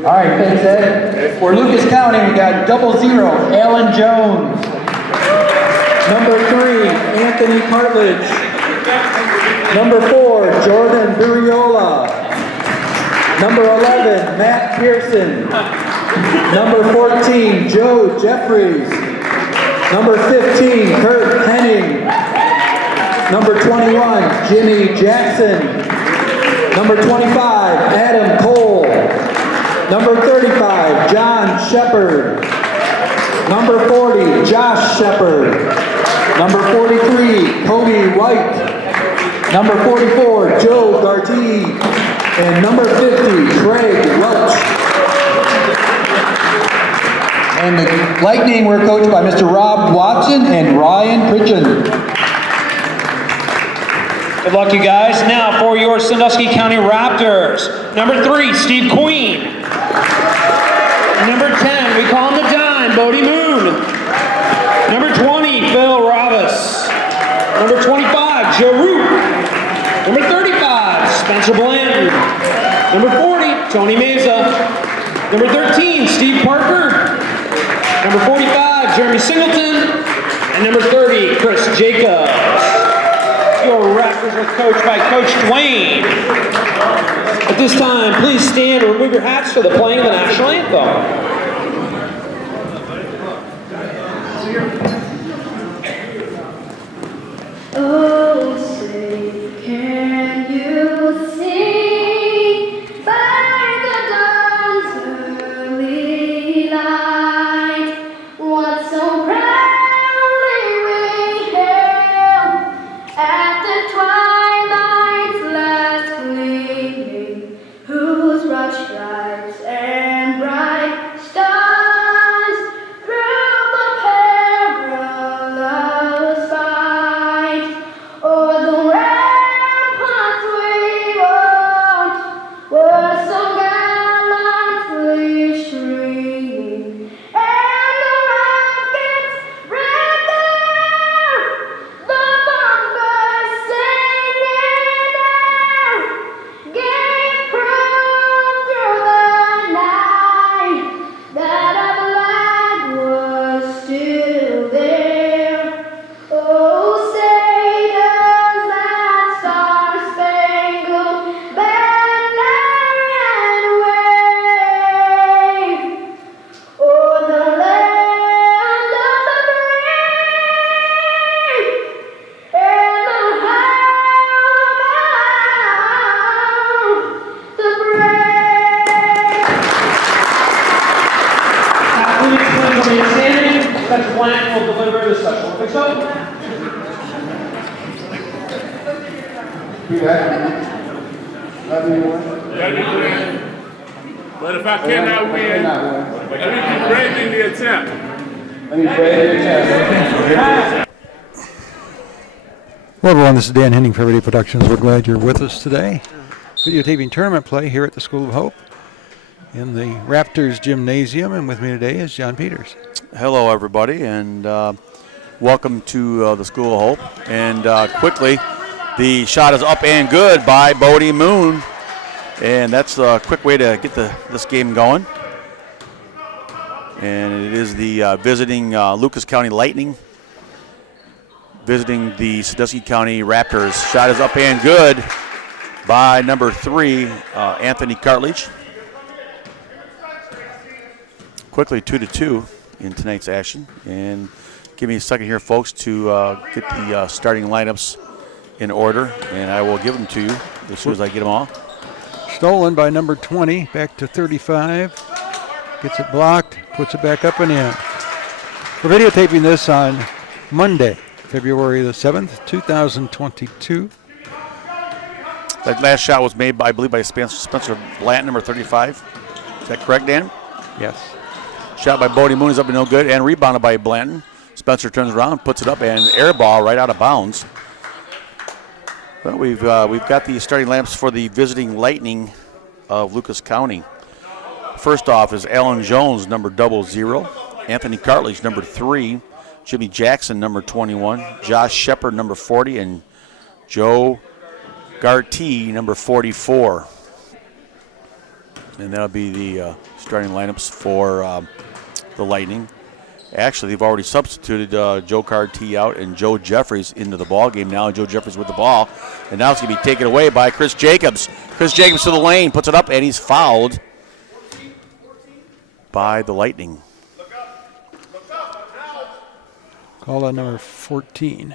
All right, thanks, Ed. For Lucas County, we got 00, Alan Jones. Number 3, Anthony Cartledge. Number 4, Jordan Burriola. Number 11, Matt Pearson. Number 14, Joe Jeffries. Number 15, Kurt Henning. Number 21, Jimmy Jackson. Number 25, Adam Cole. Number 35, John Shepard. Number 40, Josh Shepard. Number 43, Cody White. Number 44, Joe Gartee. And number 50, Craig Welch. And the Lightning were coached by Mr. Rob Watson and Ryan Pritchard. Good luck, you guys. Now for your Sandusky County Raptors. Number 3, Steve Queen. Number 10, we call him the Dime, Bodie Moon. Number 20, Phil Ravis. Number 25, Joe Root. Number 35, Spencer Blanton. Number 40, Tony Meza. Number 13, Steve Parker. Number 45, Jeremy Singleton. And number 30, Chris Jacobs. Your Raptors are coached by Coach Dwayne. At this time, please stand and remove your hats for the playing of the national anthem. Oh, say, can you see by the dawn's early light what so proudly we hailed at the twilight's last gleaming, whose broad stripes and bright stars through the perilous fight o'er the ramparts we won were so gallantly streaming, and the rockets red there, the bombers singing there, gave proof through the night that our flag was still there. Oh, say does that star-spangled banner yet wave o'er the land of the brave and the home of the brave. Athletes will be standing. Special Blanton will deliver the Special Olympics oath. But if I cannot win, let me be brave in the attempt. Hello everyone, this is Dan Henning for Radio Productions. We're glad you're with us today. Videotaping tournament play here at the School of Hope in the Raptors Gymnasium, and with me today is John Peters. Hello everybody, and welcome to the School of Hope. And quickly, the shot is up and good by Bodie Moon, and that's a quick way to get this game going. And it is the visiting Lucas County Lightning visiting the Sandusky County Raptors. Shot is up and good by number 3, Anthony Cartledge. Quickly 2-2 in tonight's action. And give me a second here, folks, to get the starting lineups in order, and I will give them to you as soon as I get them all. Stolen by number 20, back to 35. Gets it blocked, puts it back up and in. We're videotaping this on Monday, February the 7th, 2022. That last shot was made, by, I believe, by Spencer Blanton, number 35. Is that correct, Dan? Yes. Shot by Bodie Moon is up and no good, and rebounded by Blanton. Spencer turns around, puts it up, and air ball right out of bounds. Well, we've got the starting lamps for the visiting Lightning of Lucas County. First off is Alan Jones, number 00. Anthony Cartledge, number 3. Jimmy Jackson, number 21. Josh Shepard, number 40. And Joe Gartee, number 44. And that'll be the starting lineups for the Lightning. Actually, they've already substituted Joe Carty out and Joe Jeffries into the ball game. Now Joe Jeffries with the ball. And now it's going to be taken away by Chris Jacobs. Chris Jacobs to the lane, puts it up, and he's fouled by the Lightning. Call on number 14.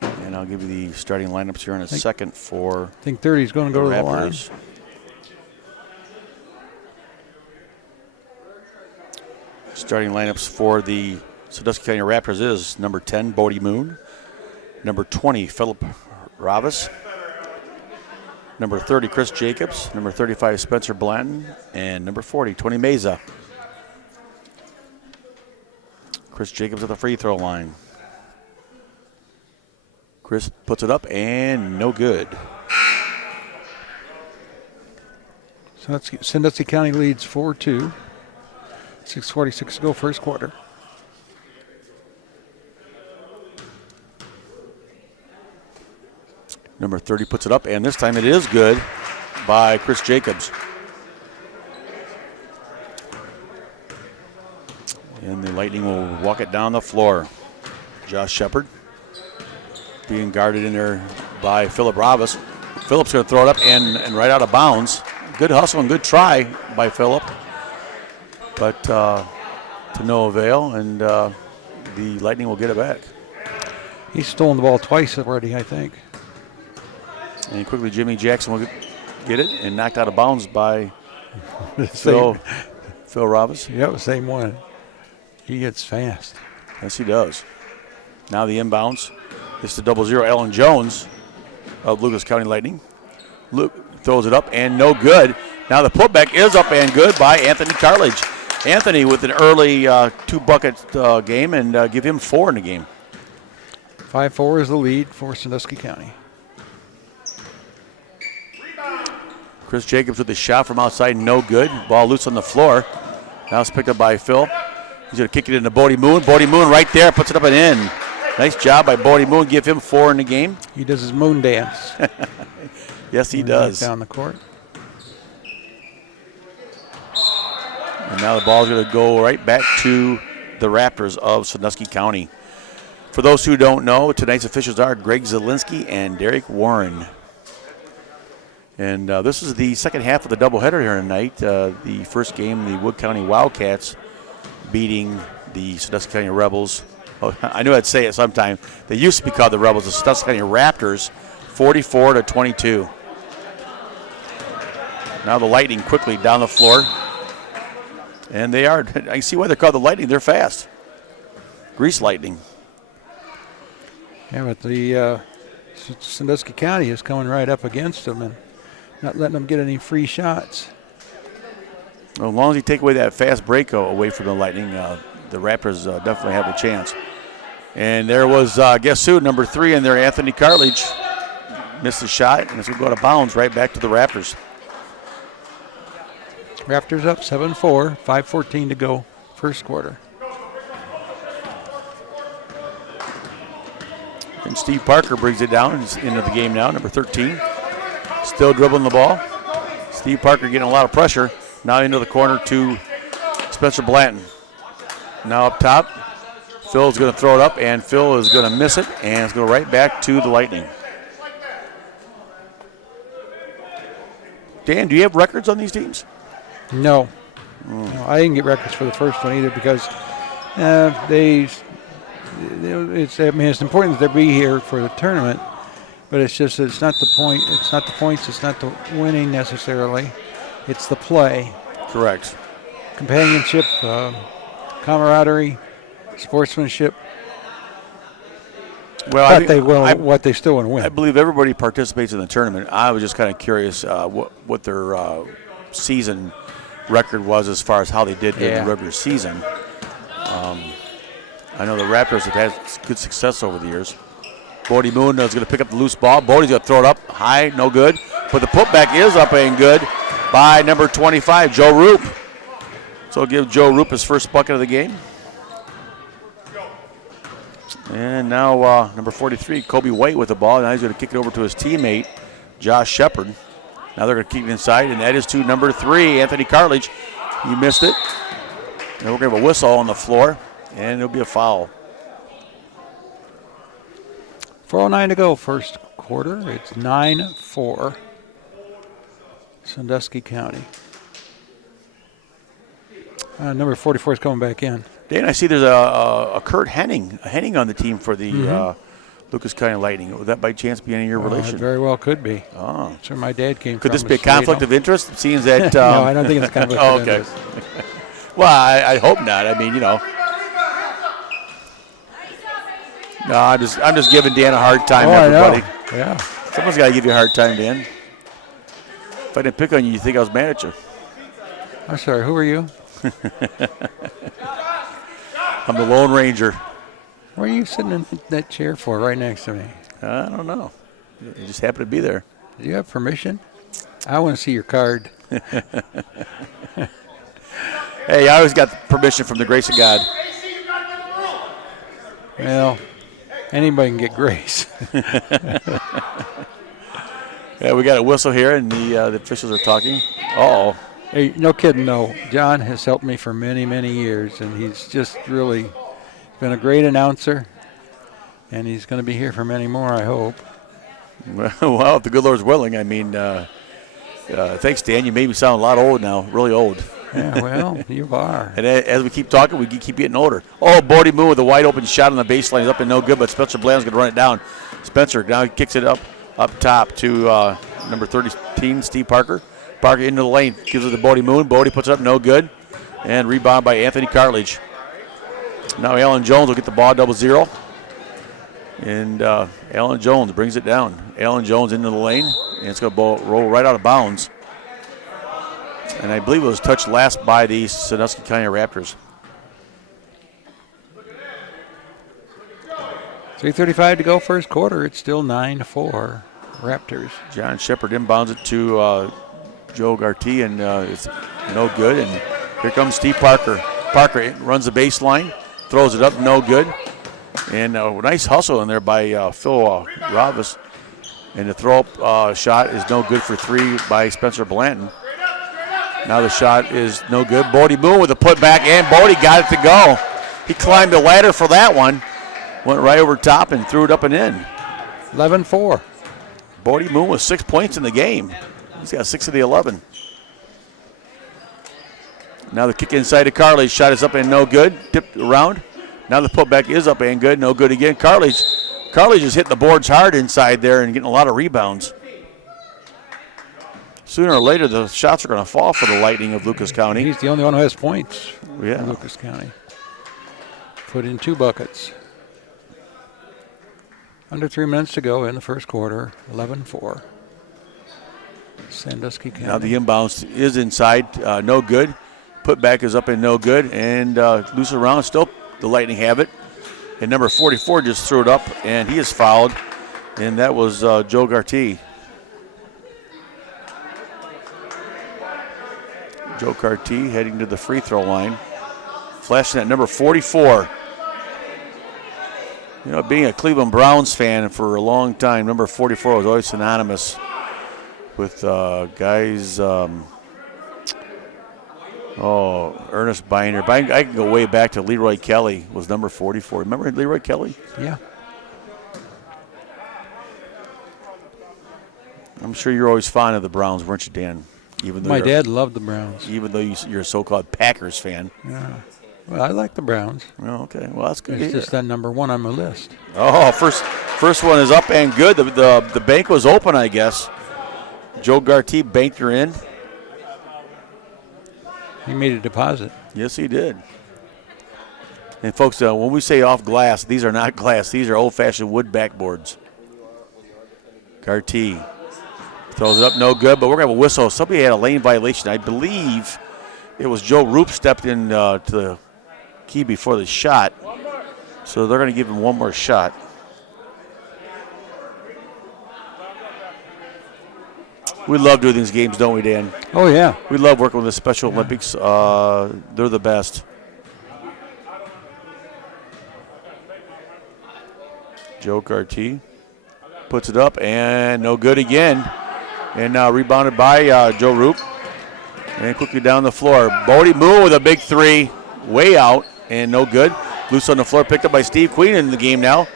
And I'll give you the starting lineups here in a second for I think 30 is going to go to the line. Raptors. Starting lineups for the Sandusky County Raptors is number 10, Bodie Moon. Number 20, Philip Ravis. Number 30, Chris Jacobs. Number 35, Spencer Blanton. And number 40, Tony Meza. Chris Jacobs at the free throw line. Chris puts it up and no good. So Sandusky County leads 4-2. 6:46 to go, first quarter. Number 30 puts it up, and this time it is good by Chris Jacobs. And the Lightning will walk it down the floor. Josh Shepard being guarded in there by Philip Ravis. Philip's going to throw it up and right out of bounds. Good hustle and good try by Philip, but to no avail, and the Lightning will get it back. He's stolen the ball twice already, I think. And quickly Jimmy Jackson will get it and knocked out of bounds by Phil Ravis. Yep, same one. He gets fast. Yes, he does. Now the inbounds. It's the 0-0 Alan Jones of Lucas County Lightning. Luke throws it up and no good. Now the putback is up and good by Anthony Cartledge. Anthony with an early 2-bucket game and give him 4 in the game. 5-4 is the lead for Sandusky County. Chris Jacobs with the shot from outside, no good. Ball loose on the floor. Now it's picked up by Phil. He's going to kick it into Bodie Moon. Bodie Moon right there, puts it up and in. Nice job by Bodie Moon. Give him 4 in the game. He does his moon dance. Yes, he does. Down the court. And now the ball is going to go right back to the Raptors of Sandusky County. For those who don't know, tonight's officials are Greg Zielinski and Derek Warren. And this is the second half of the doubleheader here tonight. The first game, the Wood County Wildcats beating the Sandusky County Rebels. Oh, I knew I'd say it sometime. They used to be called the Rebels, the Sandusky County Raptors, 44-22. Now the Lightning quickly down the floor. And they are, I see why they're called the Lightning. They're fast. Grease Lightning. Yeah, but the Sandusky County is coming right up against them and not letting them get any free shots. Well, as long as you take away that fast break away from the Lightning, the Raptors definitely have a chance. And there was, guess who, number 3 in there, Anthony Cartledge. Missed the shot, and it's going to go to bounds right back to the Raptors. Raptors up 7-4, 5:14 to go, first quarter. And Steve Parker brings it down. He's into the game now, number 13. Still dribbling the ball. Steve Parker getting a lot of pressure. Now into the corner to Spencer Blanton. Now up top. Phil's going to throw it up, and Phil is going to miss it, and it's going right back to the Lightning. Dan, do you have records on these teams? No. No, I didn't get records for the first one either because it's important that they be here for the tournament, but it's just it's not the point. It's not the points. It's not the winning necessarily. It's the play. Correct. Companionship, camaraderie, sportsmanship. Well, what they still want to win. I believe everybody participates in the tournament. I was just kind of curious what their season record was as far as how they did during the regular season. I know the Raptors have had good success over the years. Bodie Moon is going to pick up the loose ball. Bodie's going to throw it up high, no good. But the putback is up and good by number 25, Joe Roop. So we'll give Joe Roop his first bucket of the game. And now number 43, Kobe White with the ball. Now he's going to kick it over to his teammate, Josh Shepard. Now they're going to keep it inside, and that is to number 3, Anthony Cartledge. He missed it. And we're going to have a whistle on the floor, and it'll be a foul. 4:09 to go, first quarter. It's 9-4. Sandusky County. Number 44 is coming back in. Dan, I see there's a Kurt Henning on the team for the Lucas County Lightning. Would that by chance be any of your relation? It very well could be. Oh. That's where my dad came from. Could this be a conflict of interest? Seeing that. No, I don't think it's a conflict of okay. interest. Well, I hope not. I mean, No, I'm just giving Dan a hard time, everybody. I know. Yeah. Someone's got to give you a hard time, Dan. If I didn't pick on you, you think I was mad at you. I'm sorry, who are you? I'm the Lone Ranger. What are you sitting in that chair for right next to me? I don't know. You just happen to be there. Do you have permission? I want to see your card. Hey, I always got permission from the grace of God. Well, anybody can get grace. Yeah, we got a whistle here, and the officials are talking. Uh-oh. Hey, no kidding, though. John has helped me for many, many years, and he's just really been a great announcer, and he's going to be here for many more, I hope. Well, if the good Lord's willing, I mean, thanks, Dan. You made me sound a lot old now, really old. Yeah, well, you are. And as we keep talking, we keep getting older. Oh, Bodie Moon with a wide open shot on the baseline is up and no good, but Spencer Bland's going to run it down. Spencer now kicks it up top to number 13, Steve Parker. Parker into the lane, gives it to Bodie Moon. Bodie puts it up, no good. And rebound by Anthony Cartledge. Now Alan Jones will get the ball, 0-0. And Alan Jones brings it down. Alan Jones into the lane, and it's going to roll right out of bounds. And I believe it was touched last by the Sandusky County Raptors. 3:35 to go, first quarter. It's still 9-4 Raptors. John Shepard inbounds it to Joe Garty, and it's no good. And here comes Steve Parker. Parker runs the baseline, throws it up, no good. And a nice hustle in there by Phil Ravis. And the throw-up shot is no good for 3 by Spencer Blanton. Now the shot is no good. Bodie Moon with a putback, and Bodie got it to go. He climbed the ladder for that one. Went right over top and threw it up and in. 11-4. Bodie Moon with 6 points in the game. He's got 6 of the 11. Now the kick inside to Cartledge. Shot is up and no good. Tipped around. Now the putback is up and good. No good again. Cartledge is hitting the boards hard inside there and getting a lot of rebounds. Sooner or later, the shots are going to fall for the Lightning of Lucas County. He's the only one who has points Yeah. in Lucas County. Put in 2 buckets. Under 3 minutes to go in the first quarter, 11-4. Sandusky County. Now the inbounds is inside, no good. Putback is up and no good. And loose around, still the Lightning have it. And number 44 just threw it up, and he is fouled. And that was Joe Garty. Joe Carty heading to the free throw line. Flashing at number 44. You know, being a Cleveland Browns fan for a long time, number 44 was always synonymous with guys, Ernest Binder. I can go way back to Leroy Kelly was number 44. Remember Leroy Kelly? Yeah. I'm sure you're always fond of the Browns, weren't you, Dan? Even though My dad loved the Browns. Even though you're a so-called Packers fan. Yeah. Well, I like the Browns. Oh, okay. Well, that's good. It's just that number 1 on my list. Oh, first one is up and good. The bank was open, I guess. Joe Garty banked her in. He made a deposit. Yes, he did. And folks, when we say off glass, these are not glass. These are old-fashioned wood backboards. Garty throws it up, no good, but we're going to have a whistle. Somebody had a lane violation. I believe it was Joe Roop stepped in to the key before the shot. So they're going to give him one more shot. We love doing these games, don't we, Dan? Oh, yeah. We love working with the Special Olympics. They're the best. Joe Garty puts it up, and no good again. And now rebounded by Joe Roop. And quickly down the floor. Bodie Moon with a big three. Way out and no good. Loose on the floor, picked up by Steve Queen in the game now.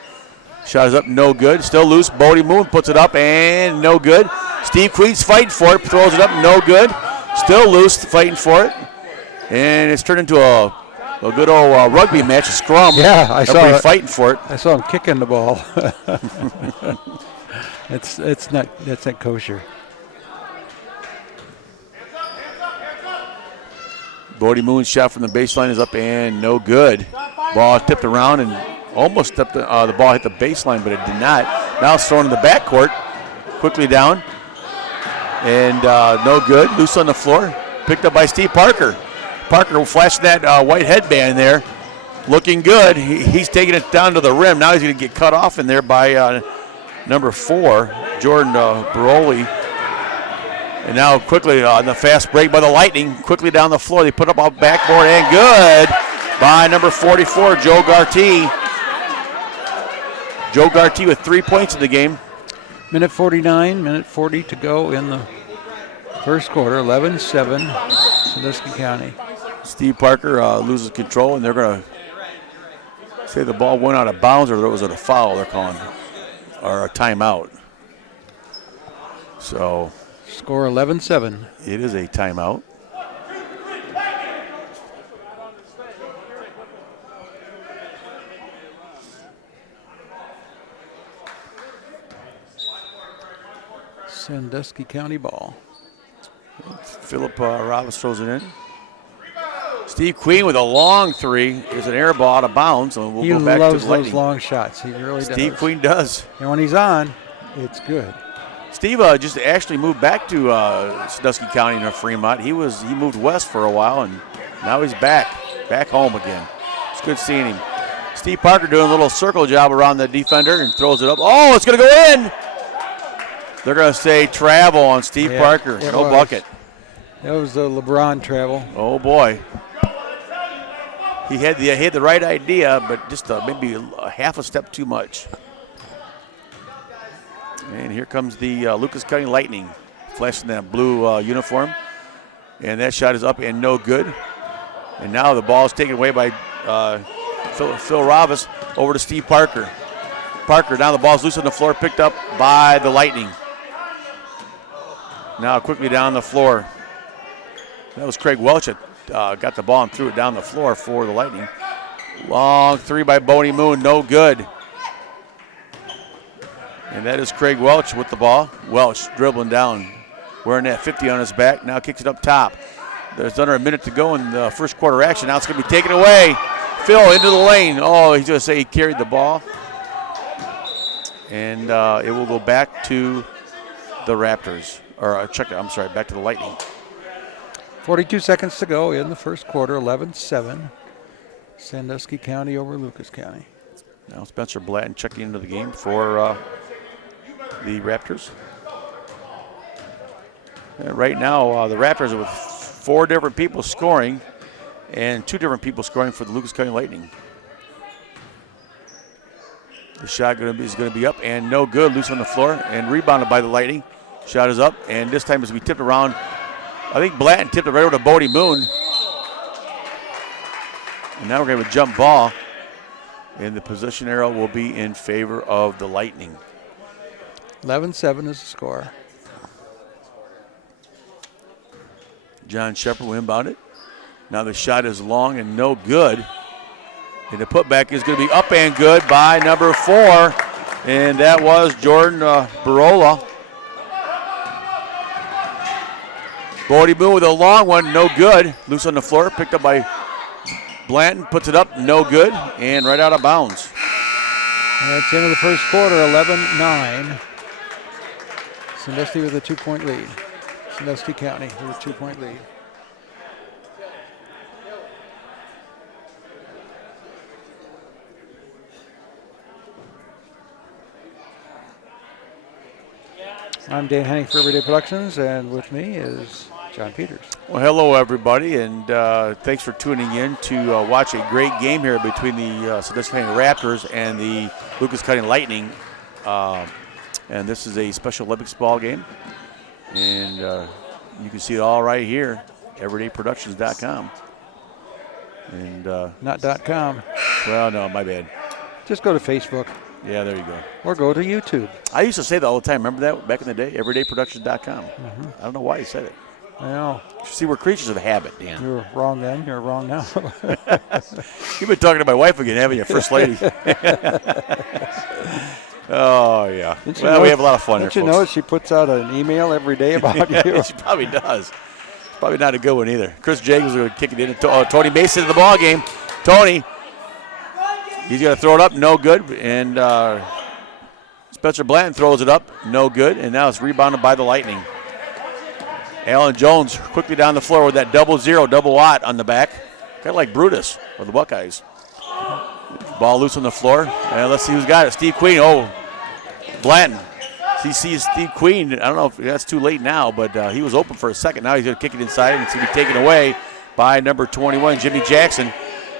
Shot is up, no good. Still loose. Bodie Moon puts it up and no good. Steve Queen's fighting for it, throws it up, no good. Still loose, fighting for it. And it's turned into a good old rugby match, a scrum. Yeah, I saw Everybody it. fighting for it. I saw him kicking the ball. That's not kosher. Bodie Moon's shot from the baseline is up and no good. Ball tipped around and almost tipped the ball hit the baseline, but it did not. Now it's thrown in the backcourt. Quickly down. And no good. Loose on the floor. Picked up by Steve Parker. Parker flashing that white headband there. Looking good. He's taking it down to the rim. Now he's going to get cut off in there by number 4, Jordan Baroli. And now quickly on the fast break by the Lightning. Quickly down the floor. They put up a backboard and good by number 44, Joe Garty. Joe Garty with 3 points in the game. Minute 49, minute 40 to go in the first quarter. 11-7, Sandusky County. Steve Parker loses control, and they're going to say the ball went out of bounds, or was it a foul they're calling, or a timeout. So Score 11-7. it is a timeout. Sandusky County ball. Philip Robbins throws it in. Steve Queen with a long three is an air ball out of bounds, and we'll He go back to loves the those Lightning. long shots. He really Steve does. Queen does. And when he's on, it's good. Steve just actually moved back to Sandusky County near Fremont. He moved west for a while, and now he's back home again. It's good seeing him. Steve Parker doing a little circle job around the defender and throws it up. Oh, it's going to go in. They're going to say travel on Steve Yeah, Parker. it No was. bucket. That was the LeBron travel. Oh, boy. He had the right idea, but just maybe a half a step too much. And here comes the Lucas County Lightning, flashing that blue uniform. And that shot is up and no good. And now the ball is taken away by Phil Ravis over to Steve Parker. Parker, now the ball's loose on the floor, picked up by the Lightning. Now quickly down the floor. That was Craig Welch that got the ball and threw it down the floor for the Lightning. Long three by Bodie Moon, no good. And that is Craig Welch with the ball. Welch dribbling down, wearing that 50 on his back. Now kicks it up top. There's under a minute to go in the first quarter action. Now it's going to be taken away. Phil into the lane. Oh, he's going to say he carried the ball. And it will go back to the Raptors. Back to the Lightning. 42 seconds to go in the first quarter. 11-7. Sandusky County over Lucas County. Now Spencer Blatton checking into the game for the Raptors. And right now, the Raptors are with 4 different people scoring and 2 different people scoring for the Lucas County Lightning. The shot is going to be up and no good. Loose on the floor and rebounded by the Lightning. Shot is up, and this time as we tipped around, I think Blatton tipped it right over to Bodie Moon. And now we're going to have a jump ball. And the position arrow will be in favor of the Lightning. 11-7 is the score. John Shepard will inbound it. Now the shot is long and no good. And the putback is going to be up and good by number 4. And that was Jordan Barola. Bodie Moon with a long one, no good. Loose on the floor, picked up by Blanton, puts it up, no good, and right out of bounds. And that's the end of the first quarter, 11-9. Sandusky with a 2-point lead. Sandusky County with a 2-point lead. I'm Dan Henning for Everyday Productions, and with me is John Peters. Well, hello, everybody, and thanks for tuning in to watch a great game here between the Sandusky County Raptors and the Lucas County Lightning. And this is a Special Olympics ball game. And you can see it all right here, everydayproductions.com. And Not .com. well, no, my bad. Just go to Facebook Yeah, there you go. or go to YouTube. I used to say that all the time. Remember that back in the day? Everydayproductions.com. I don't know why you said it. I know. See, we're creatures of habit, Dan. You were wrong then. You're wrong now. You've been talking to my wife again, haven't you, First Lady? Oh, yeah. Well, we have a lot of fun here, Don't you folks. know she puts out an email every day about you? She probably does. Probably not a good one either. Chris Jacobs is going to kick it in. Tony Mason in the ball game. Tony, he's going to throw it up, no good. And Spencer Blanton throws it up, no good. And now it's rebounded by the Lightning. Alan Jones quickly down the floor with that 0-0, double watt on the back. Kind of like Brutus for the Buckeyes. Ball loose on the floor. And let's see who's got it. Steve Queen. Oh, Blanton. He sees Steve Queen. I don't know if that's too late now, but he was open for a second. Now he's going to kick it inside, and it's going to be taken away by number 21, Jimmy Jackson.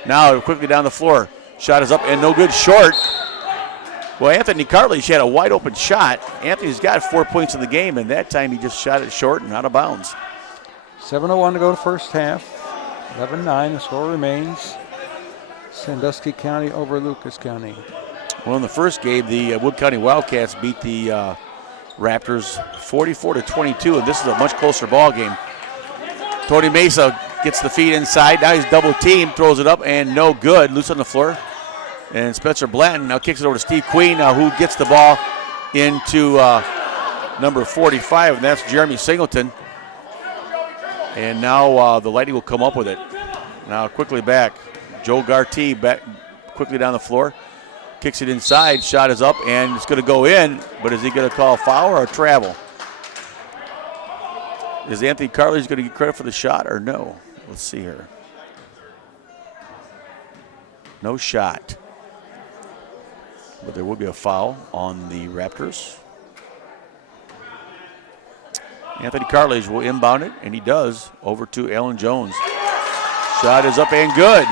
Now quickly down the floor. Shot is up and no good. Short. Well, Anthony Cartledge had a wide open shot. Anthony's got 4 points in the game, and that time he just shot it short and out of bounds. 7:01 to go to first half. 11-9. The score remains. Sandusky County over Lucas County. Well, in the first game, the Wood County Wildcats beat the Raptors 44-22, and this is a much closer ball game. Tony Mesa gets the feed inside. Now he's double teamed, throws it up, and no good. Loose on the floor. And Spencer Blanton now kicks it over to Steve Queen, who gets the ball into number 45, and that's Jeremy Singleton. And now the Lightning will come up with it. Now quickly back. Joe Garty back quickly down the floor. Kicks it inside. Shot is up, and it's going to go in, but is he going to call a foul or a travel? Is Anthony Cartledge going to get credit for the shot or no? Let's see here. No shot. But there will be a foul on the Raptors. Anthony Cartledge will inbound it, and he does, over to Alan Jones. Shot is up and good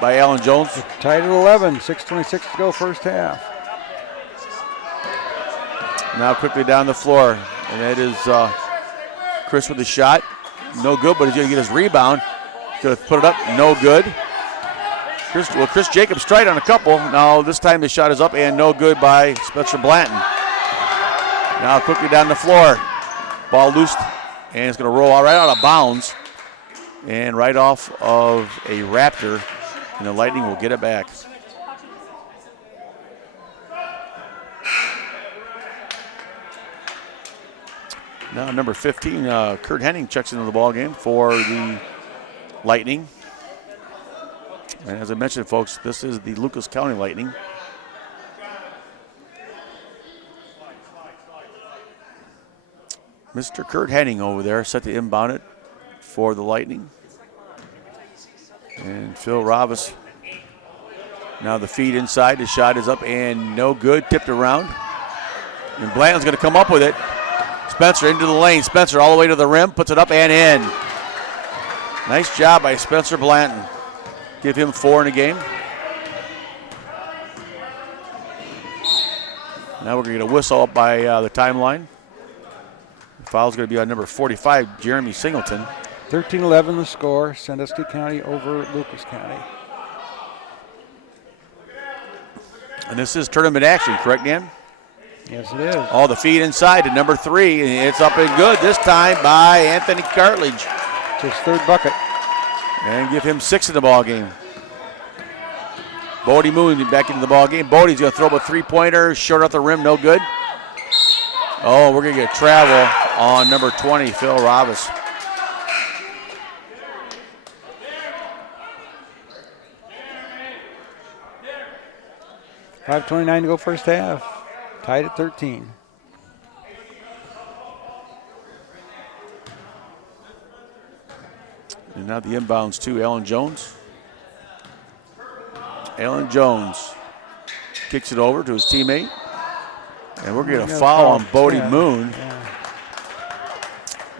by Alan Jones. Tied at 11, 6:26 to go first half. Now quickly down the floor, and that is Chris with the shot. No good, but he's going to get his rebound. He's going to put it up, no good. Chris Jacobs tried on a couple. Now this time the shot is up and no good by Spencer Blanton. Now quickly down the floor. Ball loose, and it's going to roll right out of bounds and right off of a Raptor, and the Lightning will get it back. Now number 15, Kurt Henning checks into the ball game for the Lightning. And as I mentioned, folks, this is the Lucas County Lightning. Mr. Kurt Henning over there set to inbound it for the Lightning. And Phil Ravis. Now the feed inside. The shot is up and no good. Tipped around. And Blanton's going to come up with it. Spencer into the lane. Spencer all the way to the rim. Puts it up and in. Nice job by Spencer Blanton. Give him 4 in the game. Now we're going to get a whistle up by the timeline. The foul's going to be on number 45, Jeremy Singleton. 13-11 the score. Sandusky County over Lucas County. And this is tournament action, correct, Dan? Yes, it is. Oh, the feed inside to number 3. And it's up and good this time by Anthony Cartledge. It's his third bucket. And give him 6 in the ball game. Bodie Moon back into the ball game. Bodie's going to throw up a 3-pointer, short off the rim, no good. Oh, we're going to get travel on number 20, Phil Ravis. $5:29 to go first half. Tied at 13. And now the inbounds to Alan Jones. Alan Jones kicks it over to his teammate. And we're going to get a foul on Bodie Moon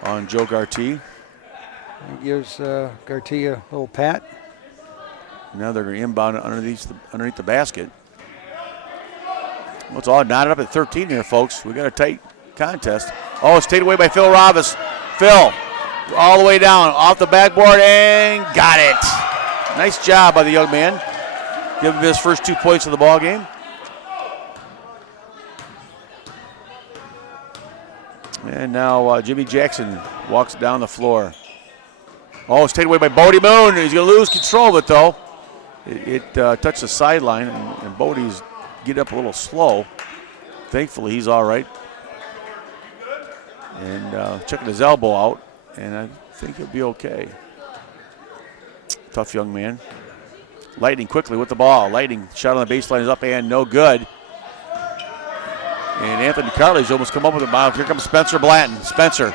on Joe Garty. He gives Garty a little pat. Now they're going to inbound it underneath the basket. Well, it's all knotted up at 13 here, folks. We got a contest. Oh, stayed away by Phil Ravis. Phil, all the way down, off the backboard, and got it. Nice job by the young man. Give him his first 2 points of the ball game. And now Jimmy Jackson walks down the floor. Oh, stayed away by Bodie Moon. He's going to lose control of it, though. It touched the sideline, and Bodie's get up a little slow. Thankfully, he's all right. And checking his elbow out, and I think he'll be okay. Tough young man. Lightning quickly with the ball. Lightning shot on the baseline is up and no good. And Anthony Cartley's almost come up with a ball. Here comes Spencer Blanton. Spencer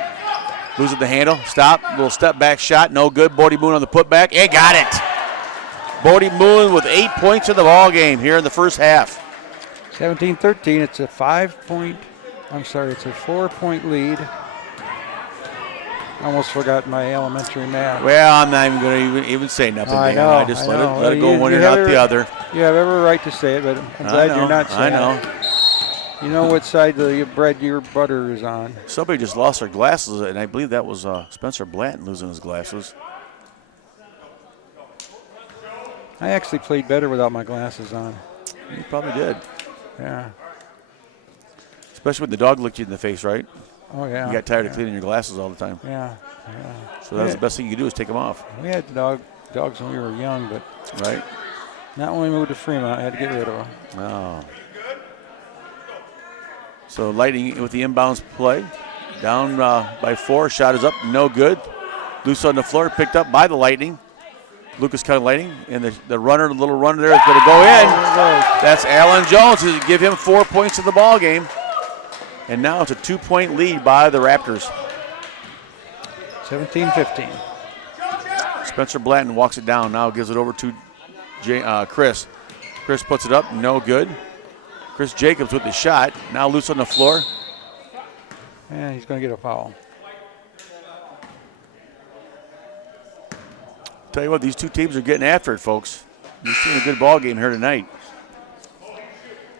losing the handle. Stop. Little step back shot. No good. Bodie Moon on the putback. And got it. Bodie Moon with 8 points in the ball game here in the first half. 17-13. It's a 4-point lead. I almost forgot my elementary math. Well, I'm not even going to even say nothing. I Dan. know. I just let it go one ear, not the other. You have every right to say it, but I'm glad you're not saying I know. it. You know what side of the bread your butter is on. Somebody just lost their glasses, and I believe that was Spencer Blanton losing his glasses. I actually played better without my glasses on. You probably did. Yeah. Especially when the dog looked you in the face, right? Oh, yeah. You got tired of cleaning your glasses all the time. Yeah. So that's the best thing you can do is take them off. We had dogs when we were young, but right. Not when we moved to Fremont, I had to get rid of them. Oh. So Lightning with the inbounds play. Down by 4. Shot is up. No good. Loose on the floor. Picked up by the Lightning. Lucas County Lightning. And the little runner there is going to go in. That's Alan Jones who give him 4 points in the ball game. And now it's a 2-point lead by the Raptors. 17-15. Spencer Blanton walks it down. Now gives it over to Chris. Chris puts it up. No good. Chris Jacobs with the shot. Now loose on the floor. And he's going to get a foul. Tell you what, these two teams are getting after it, folks. You're seeing a good ball game here tonight.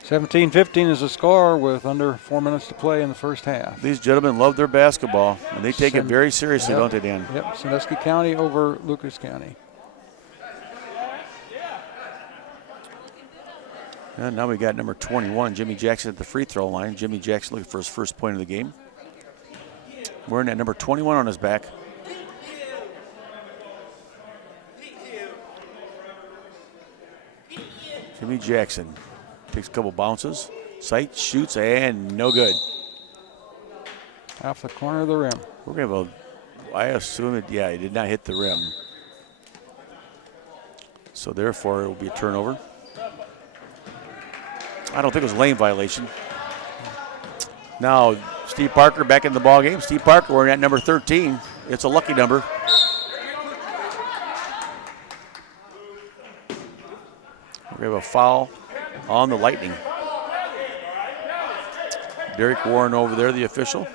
17-15 is the score with under 4 minutes to play in the first half. These gentlemen love their basketball, and they take it very seriously, don't they, Dan? Yep, Sandusky County over Lucas County. And now we got number 21, Jimmy Jackson at the free throw line. Jimmy Jackson looking for his first point of the game. Wearing that number 21 on his back. Jimmy Jackson takes a couple bounces, sights, shoots, and no good. Off the corner of the rim. We're going to have I assume it, yeah, he did not hit the rim. So therefore, it will be a turnover. I don't think it was a lane violation. Now, Steve Parker back in the ball game. Steve Parker wearing that number 13. It's a lucky number. We have a foul on the Lightning. Derek Warren over there, the official.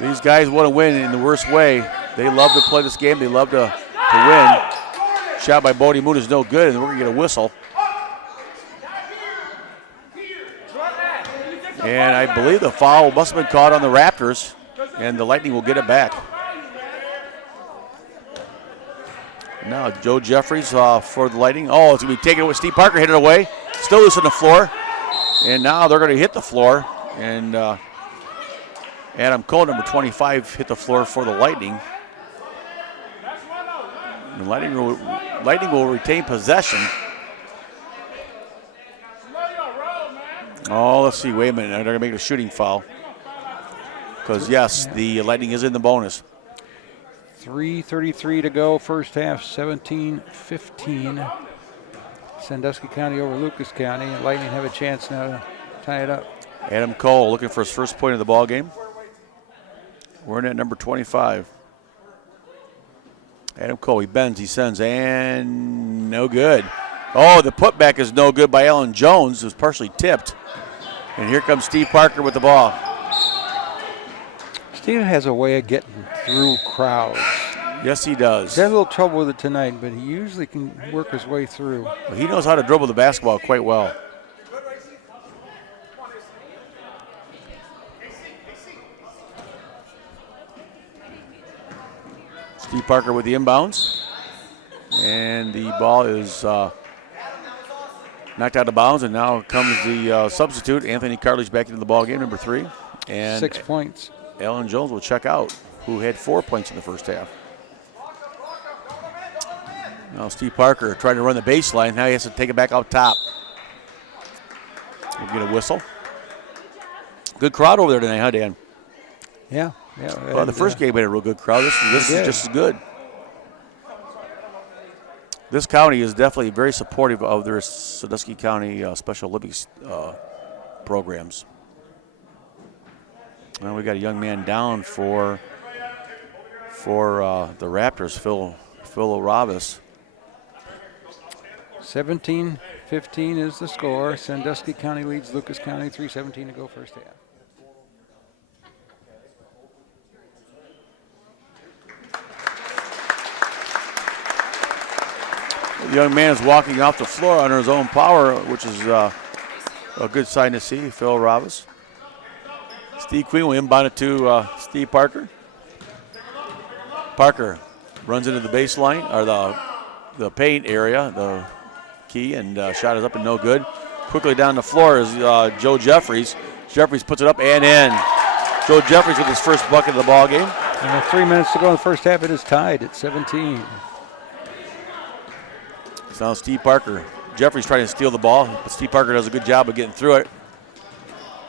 These guys want to win in the worst way. They love to play this game. They love to win. Shot by Bodie Moon is no good, and we're going to get a whistle. And I believe the foul must have been caught on the Raptors, and the Lightning will get it back. Now Joe Jeffries for the Lightning. Oh, it's going to be taken away. Steve Parker hit it away. Still loose on the floor. And now they're going to hit the floor. And Adam Cole, number 25, hit the floor for the Lightning. The Lightning will retain possession. Oh, let's see. Wait a minute. They're going to make a shooting foul. Because, yes, the Lightning is in the bonus. 3:33 to go, first half, 17-15. Sandusky County over Lucas County. Lightning have a chance now to tie it up. Adam Cole looking for his first point of the ball game. We're in at number 25. Adam Cole, he bends, he sends, and no good. Oh, the putback is no good by Alan Jones. It was partially tipped. And here comes Steve Parker with the ball. Steve has a way of getting through crowds. Yes, he does. He had a little trouble with it tonight, but he usually can work his way through. Well, he knows how to dribble the basketball quite well. Steve Parker with the inbounds. And the ball is knocked out of bounds, and now comes the substitute, Anthony Cartledge, back into the ball game, number 3. And 6 points. Alan Jones will check out, who had 4 points in the first half. Now Steve Parker trying to run the baseline. Now he has to take it back out top. We'll get a whistle. Good crowd over there tonight, huh, Dan? Yeah. Well, the first game we had a real good crowd. This is just as good. This county is definitely very supportive of their Sandusky County Special Olympics programs. Well, we got a young man down for the Raptors, Phil Ravis. 17-15 is the score. Sandusky County leads Lucas County, 3:17 to go first half. The young man is walking off the floor under his own power, which is a good sign to see, Phil Ravis. Steve Queen will inbound it to Steve Parker. Parker runs into the baseline, or the paint area, the key, and shot is up and no good. Quickly down the floor is Joe Jeffries. Jeffries puts it up and in. Joe Jeffries with his first bucket of the ball game. And with 3 minutes to go in the first half, it is tied at 17. So now Steve Parker. Jeffries trying to steal the ball, but Steve Parker does a good job of getting through it.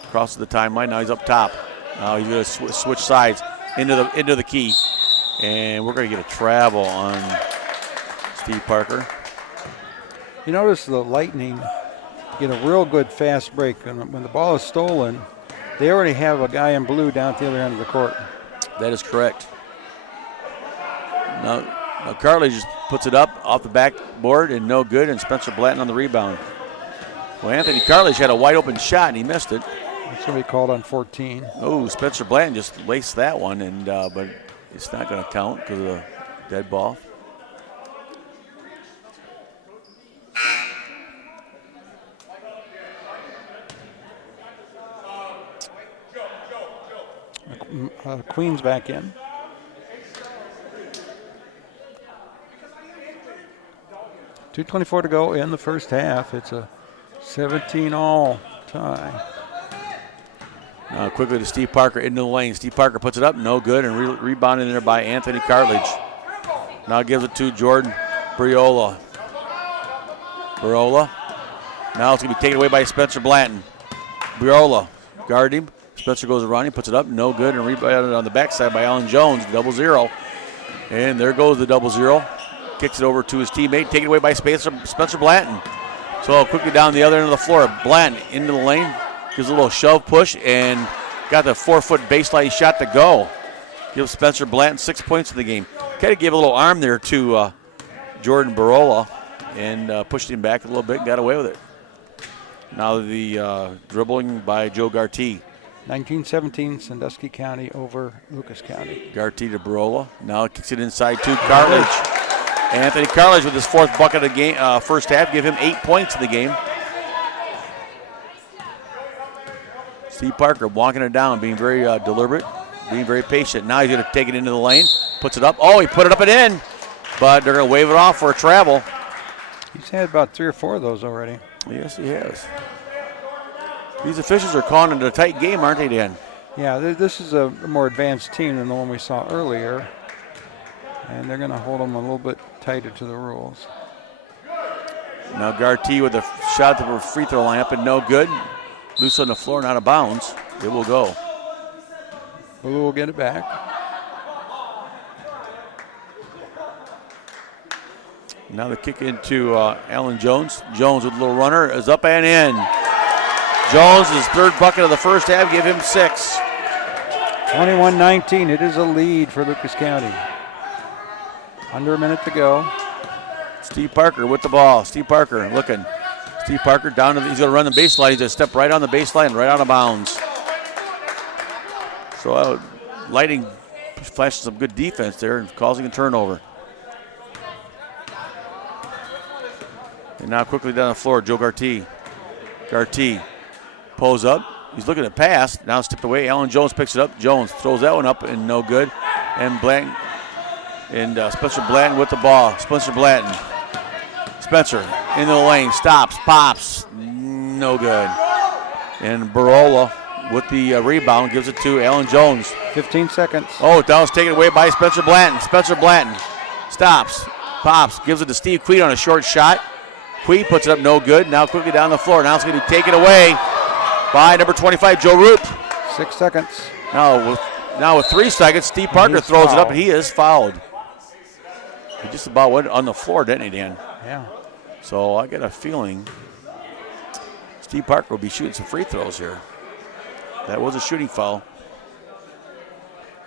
Crosses the timeline. Now he's up top. Now he's going to switch sides into the key. And we're going to get a travel on Steve Parker. You notice the Lightning get a real good fast break. And when the ball is stolen, they already have a guy in blue down at the other end of the court. That is correct. Now Cartledge just puts it up off the backboard and no good, and Spencer Blanton on the rebound. Well, Anthony Cartledge had a wide open shot and he missed it. It's going to be called on 14. Oh, Spencer Blanton just laced that one, and but it's not going to count because of the dead ball. Queen's back in. .224 to go in the first half. It's a 17-all tie. Now quickly to Steve Parker into the lane. Steve Parker puts it up, no good, and rebounded there by Anthony Cartledge. Now gives it to Jordan Briola. Now it's going to be taken away by Spencer Blanton. Briola guarded him. Spencer goes around him, puts it up, no good, and rebounded on the backside by Alan Jones, 0-0. And there goes the 0-0. Kicks it over to his teammate, taken away by Spencer Blanton. So quickly down the other end of the floor, Blanton into the lane, gives a little shove push, and got the 4-foot baseline shot to go. Gives Spencer Blanton 6 points in the game. Kind of gave a little arm there to Jordan Barola and pushed him back a little bit and got away with it. Now the dribbling by Joe Gartee. 19-17, Sandusky County over Lucas County. Gartee to Barola. Now kicks it inside to Cartledge. Anthony Cartledge with his 4th bucket of the game, first half, give him 8 points in the game. Steve Parker walking it down, being very deliberate, being very patient. Now he's going to take it into the lane, puts it up. Oh, he put it up and in, but they're going to wave it off for a travel. He's had about 3 or 4 of those already. Yes, he has. These officials are calling it a tight game, aren't they, Dan? Yeah, this is a more advanced team than the one we saw earlier. And they're going to hold them a little bit tighter to the rules. Now Gartee with a shot to the free throw line up and no good. Loose on the floor and out of bounds. It will go. Blue will get it back. Now the kick into Alan Jones. Jones with a little runner is up and in. Jones, his 3rd bucket of the first half, give him 6. 21-19, it is a lead for Lucas County. Under a minute to go. Steve Parker with the ball. Steve Parker looking. Steve Parker down to he's going to run the baseline. He's going to step right on the baseline, right out of bounds. So Lightning flashing some good defense there and causing a turnover. And now quickly down the floor, Joe Gartee. Gartee pulls up. He's looking at pass. Now stepped away. Alan Jones picks it up. Jones throws that one up and no good. And And Spencer Blanton with the ball. Spencer Blanton. Spencer into the lane, stops, pops, no good. And Barola with the rebound gives it to Alan Jones. 15 seconds. Oh, that was taken away by Spencer Blanton. Spencer Blanton stops, pops, gives it to Steve Queed on a short shot. Queed puts it up, no good. Now quickly down the floor. Now it's going to be taken away by number 25, Joe Roop. 6 seconds. Now with 3 seconds, Steve Parker throws it up, and he is fouled. He just about went on the floor, didn't he, Dan? Yeah. So I get a feeling Steve Parker will be shooting some free throws here. That was a shooting foul.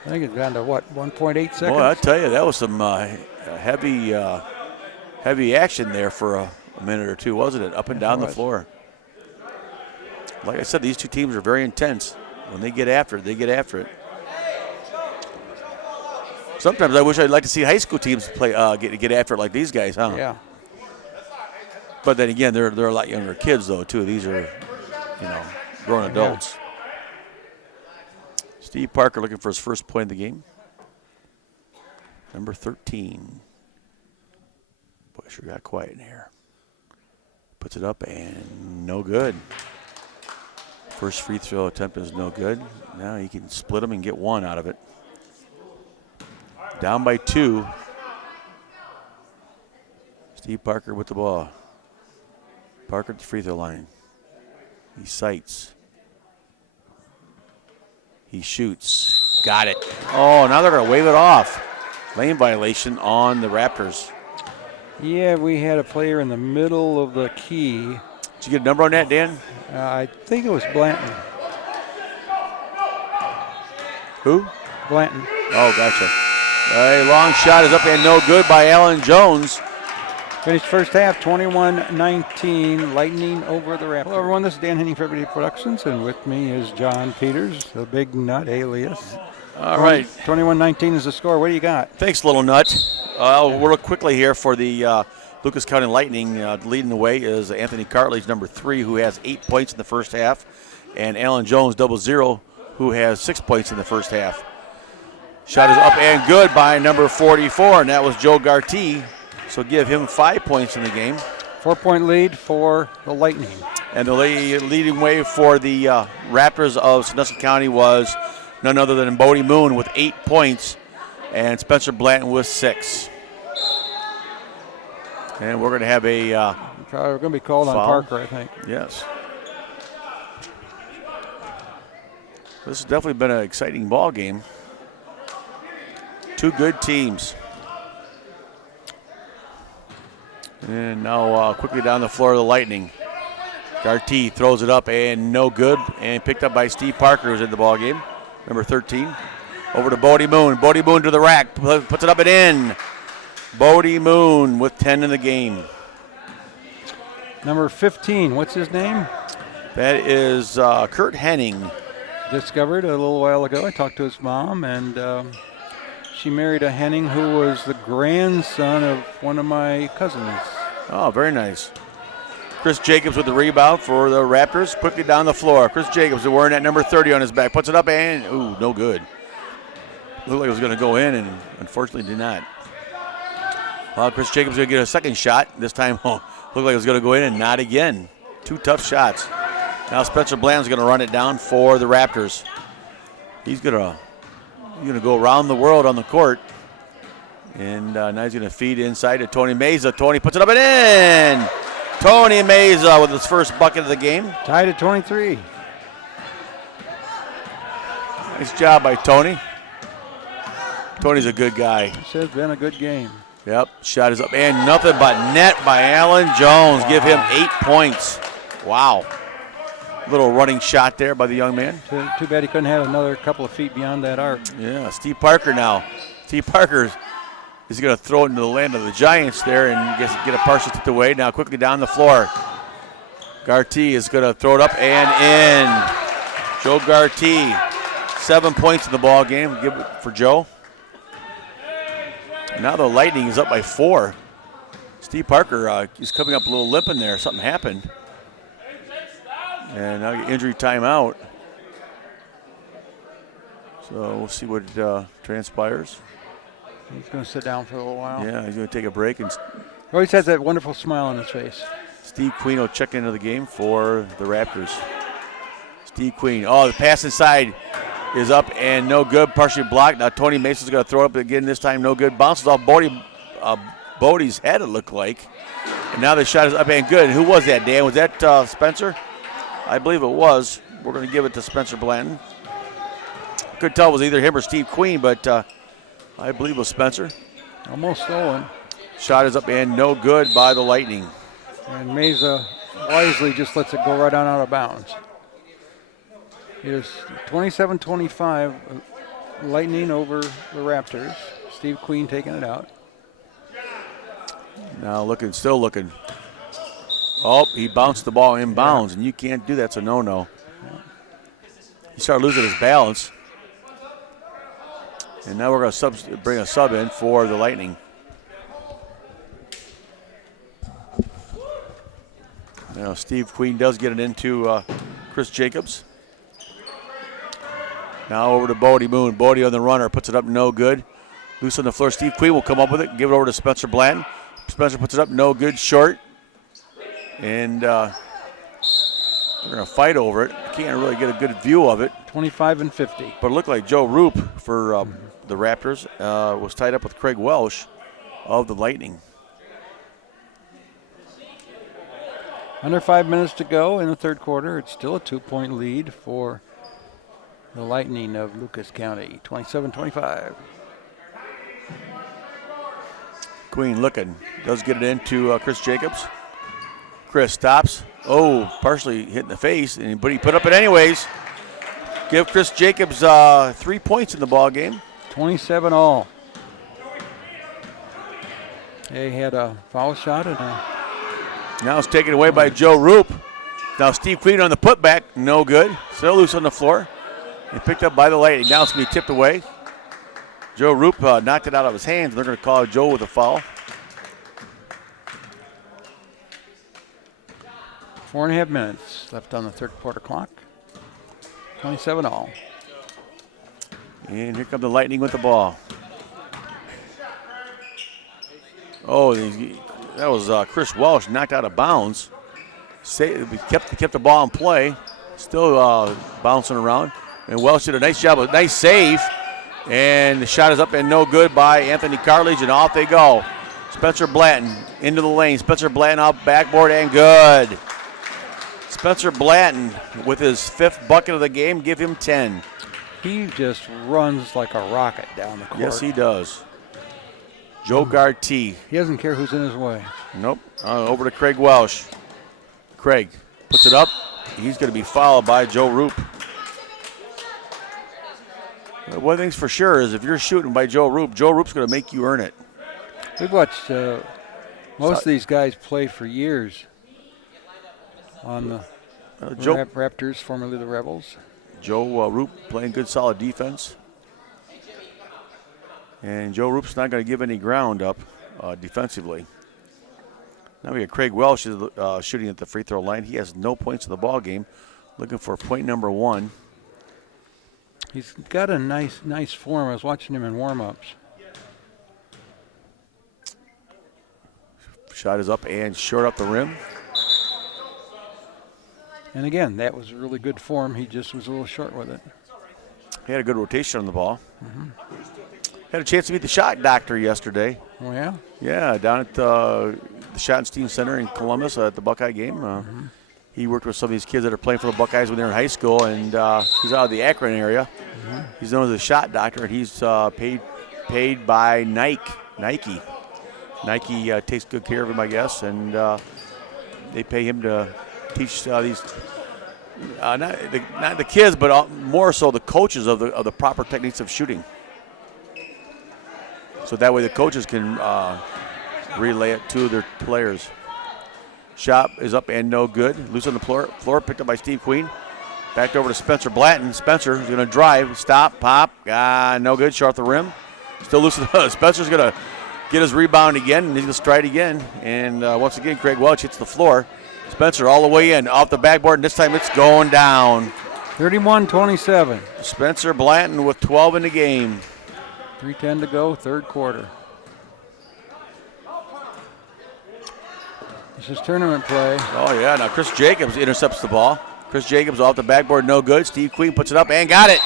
I think it's down to what, 1.8 seconds? Boy, I tell you, that was some heavy action there for a minute or two, wasn't it? Up and down the floor. Like I said, these two teams are very intense. When they get after it, they get after it. Sometimes I wish I'd like to see high school teams play get after it like these guys, huh? Yeah. But then again, they're a lot younger kids though too. These are, grown adults. Yeah. Steve Parker looking for his first point of the game. Number 13. Boy, sure got quiet in here. Puts it up and no good. First free throw attempt is no good. Now he can split them and get one out of it. Down by 2. Steve Parker with the ball. Parker at the free throw line. He sights. He shoots. Got it. Oh, now they're going to wave it off. Lane violation on the Raptors. Yeah, we had a player in the middle of the key. Did you get a number on that, Dan? I think it was Blanton. Who? Blanton. Oh, gotcha. A long shot is up and no good by Alan Jones. Finished first half 21-19, Lightning over the Raptors. Hello everyone, this is Dan Henning for Everyday Productions, and with me is John Peters, the Big Nut alias. All right. 21-19 is the score. What do you got? Thanks, Little Nut. We'll look quickly here for the Lucas County Lightning. Leading the way is Anthony Cartledge, number 3, who has 8 points in the first half, and Alan Jones, 00, who has 6 points in the first half. Shot is up and good by number 44, and that was Joe Garty. So give him 5 points in the game. 4-point lead for the Lightning. And the leading way for the Raptors of Sandusky County was none other than Bodie Moon with 8 points and Spencer Blanton with 6. And we're going to have a Probably going to be called foul on Parker, I think. Yes. This has definitely been an exciting ball game. Two good teams. And now quickly down the floor of the Lightning. Garty throws it up and no good. And picked up by Steve Parker, who's in the ball game. Number 13. Over to Bodie Moon. Bodie Moon to the rack. Puts it up and in. Bodie Moon with 10 in the game. Number 15, what's his name? That is Kurt Henning. Discovered a little while ago. I talked to his mom, and she married a Henning who was the grandson of one of my cousins. Oh, very nice. Chris Jacobs with the rebound for the Raptors. Quickly down the floor. Chris Jacobs wearing that number 30 on his back. Puts it up and, ooh, no good. Looked like it was going to go in and unfortunately did not. Well, Chris Jacobs going to get a second shot. This time looked like it was going to go in and not again. 2 tough shots. Now Spencer Bland's going to run it down for the Raptors. He's going to go around the world on the court. And now he's going to feed inside to Tony Meza. Tony puts it up and in. Tony Meza with his first bucket of the game. Tied at 23. Nice job by Tony. Tony's a good guy. This has been a good game. Yep, shot is up and nothing but net by Alan Jones. Wow. Give him 8 points. Wow. Little running shot there by the young man. Too bad he couldn't have another couple of feet beyond that arc. Yeah, Steve Parker now. Steve Parker is going to throw it into the land of the Giants there and get a partial tipped away. Now quickly down the floor. Garty is going to throw it up and in. Joe Garty, 7 points in the ball game. Give it for Joe. Now the Lightning is up by 4. Steve Parker is coming up a little limp in there. Something happened. And now injury timeout. So we'll see what transpires. He's going to sit down for a little while. Yeah, he's going to take a break. And He always has that wonderful smile on his face. Steve Queen will check into the game for the Raptors. Steve Queen. Oh, the pass inside is up and no good. Partially blocked. Now Tony Mason's going to throw it up again. This time no good. Bounces off Bodie's head, it looked like. And now the shot is up and good. Who was that, Dan? Was that Spencer? I believe it was. We're going to give it to Spencer Blanton. Couldn't tell it was either him or Steve Queen, but I believe it was Spencer. Almost stolen. Shot is up and no good by the Lightning. And Mesa wisely just lets it go right on out of bounds. Here's 27-25, Lightning over the Raptors. Steve Queen taking it out. Now still looking. Oh, he bounced the ball inbounds, and you can't do that. It's a no-no. He started losing his balance. And now we're going to bring a sub in for the Lightning. Now Steve Queen does get it into Chris Jacobs. Now over to Bodie Moon. Bodie on the runner, puts it up, no good. Loose on the floor. Steve Queen will come up with it, give it over to Spencer Blanton. Spencer puts it up, no good, short. And we're going to fight over it. Can't really get a good view of it. 25-50. But it looked like Joe Roop for the Raptors was tied up with Craig Welsh of the Lightning. Under 5 minutes to go in the third quarter. It's still a 2-point lead for the Lightning of Lucas County, 27-25. Queen looking, does get it into Chris Jacobs. Chris stops. Oh, partially hit in the face, but he put up it anyways. Give Chris Jacobs 3 points in the ball game. 27 all. They had a foul shot and Now it's taken away by Joe Roop. Now Steve Queen on the putback, no good. Still loose on the floor. And picked up by the Lightning. Now it's going to be tipped away. Joe Roop knocked it out of his hands. They're going to call Joe with a foul. 4.5 minutes left on the third quarter clock. 27 all. And here come the Lightning with the ball. Oh, that was Chris Welsh knocked out of bounds. We kept the ball in play. Still bouncing around. And Welsh did a nice job, a nice save. And the shot is up and no good by Anthony Cartledge, and off they go. Spencer Blanton into the lane. Spencer Blanton off backboard and good. Spencer Blanton with his 5th bucket of the game. Give him 10. He just runs like a rocket down the court. Yes, he does. Joe Gartee. He doesn't care who's in his way. Nope. Over to Craig Welsh. Craig puts it up. He's going to be fouled by Joe Roop. One thing's for sure is if you're shooting by Joe Roop's going to make you earn it. We've watched most of these guys play for years on the Raptors, formerly the Rebels. Joe Roop playing good, solid defense. And Joe Roop's not going to give any ground up defensively. Now we got Craig Welsh shooting at the free throw line. He has no points in the ball game. Looking for point number 1. He's got a nice form. I was watching him in warm-ups. Shot is up and short up the rim. And again, that was really good form. He just was a little short with it. He had a good rotation on the ball. Had a chance to meet the shot doctor yesterday. Oh, yeah? Yeah, down at the Schottenstein Center in Columbus at the Buckeye game. He worked with some of these kids that are playing for the Buckeyes when they were in high school, and he's out of the Akron area. He's known as a shot doctor, and he's paid by Nike. Nike takes good care of him, I guess, and they pay him to teach these not the kids, but more so the coaches of the proper techniques of shooting. So that way the coaches can relay it to their players. Shot is up and no good. Loose on the floor picked up by Steve Queen. Back over to Spencer Blanton. Spencer is going to drive, stop, pop. No good, short the rim. Still loose. Spencer's going to get his rebound again, and he's going to stride again. And once again, Craig Welch hits the floor. Spencer all the way in, off the backboard, and this time it's going down. 31-27. Spencer Blanton with 12 in the game. 3:10 to go, third quarter. This is tournament play. Oh, yeah. Now Chris Jacobs intercepts the ball. Chris Jacobs off the backboard, no good. Steve Queen puts it up and got it.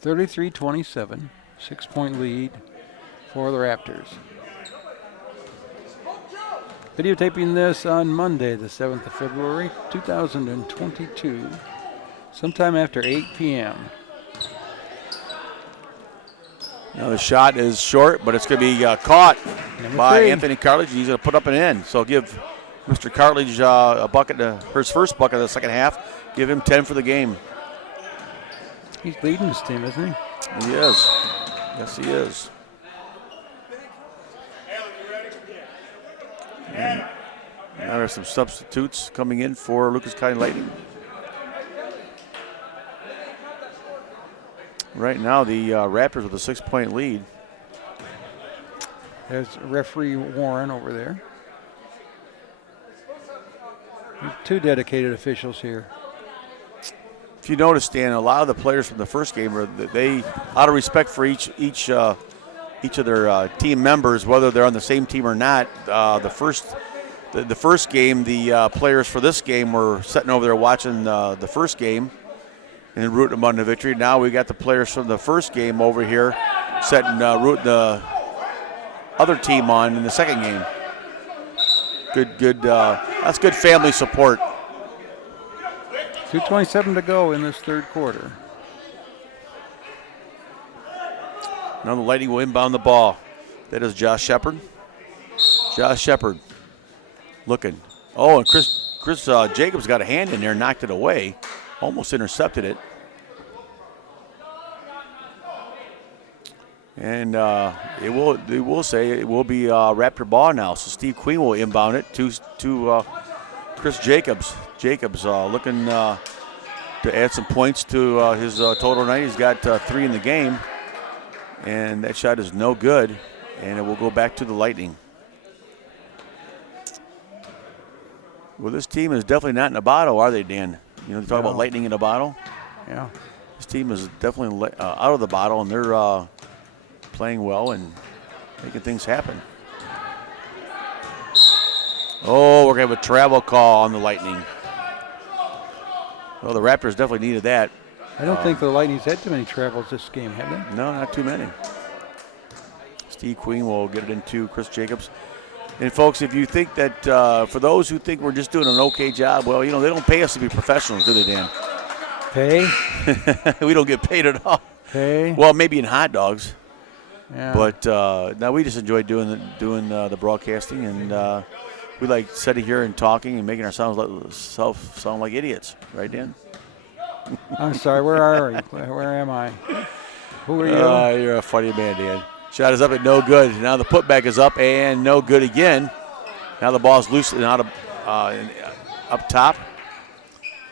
(33-27), 6-point lead for the Raptors. Videotaping this on Monday, the 7th of February, 2022, sometime after 8 p.m. Now the shot is short, but it's going to be caught by 3. Anthony Cartledge. He's going to put up and in. So give Mr. Cartledge a bucket, his first bucket of the second half. Give him 10 for the game. He's leading this team, isn't he? He is. Yes, he is. And now there's some substitutes coming in for Lucas County Lightning. Right now, the Raptors with a 6-point lead. There's referee Warren over there. 2 dedicated officials here. If you notice, Dan, a lot of the players from the first game they, out of respect for each of their team members, whether they're on the same team or not, the first game, the players for this game were sitting over there watching the first game and rooting them on the victory. Now we got the players from the first game over here sitting rooting the other team on in the second game. Good. That's good family support. 2:27 to go in this third quarter. Now the Lightning will inbound the ball. That is Josh Shepard. Josh Shepard looking. Oh, and Chris Jacobs got a hand in there, knocked it away, almost intercepted it. And they will say it will be Raptor ball now. So Steve Queen will inbound it to Chris Jacobs. Jacobs looking to add some points to his total tonight. He's got 3 in the game. And that shot is no good. And it will go back to the Lightning. Well, this team is definitely not in a bottle, are they, Dan? You know, they talk about lightning in a bottle. Yeah. This team is definitely out of the bottle, and they're playing well and making things happen. Oh, we're going to have a travel call on the Lightning. Well, the Raptors definitely needed that. I don't think the Lightning's had too many travels this game, have they? No, not too many. Steve Queen will get it into Chris Jacobs. And, folks, if you think that, for those who think we're just doing an okay job, well, you know, they don't pay us to be professionals, do they, Dan? Pay? We don't get paid at all. Pay? Well, maybe in hot dogs. Yeah. But now we just enjoy doing the broadcasting, and we like sitting here and talking and making ourselves sound like idiots. Right, Dan? I'm sorry, where are we? Where am I? Who are you? You're a funny man, Dan. Shot is up and no good. Now the putback is up and no good again. Now the ball's loose and out of up top.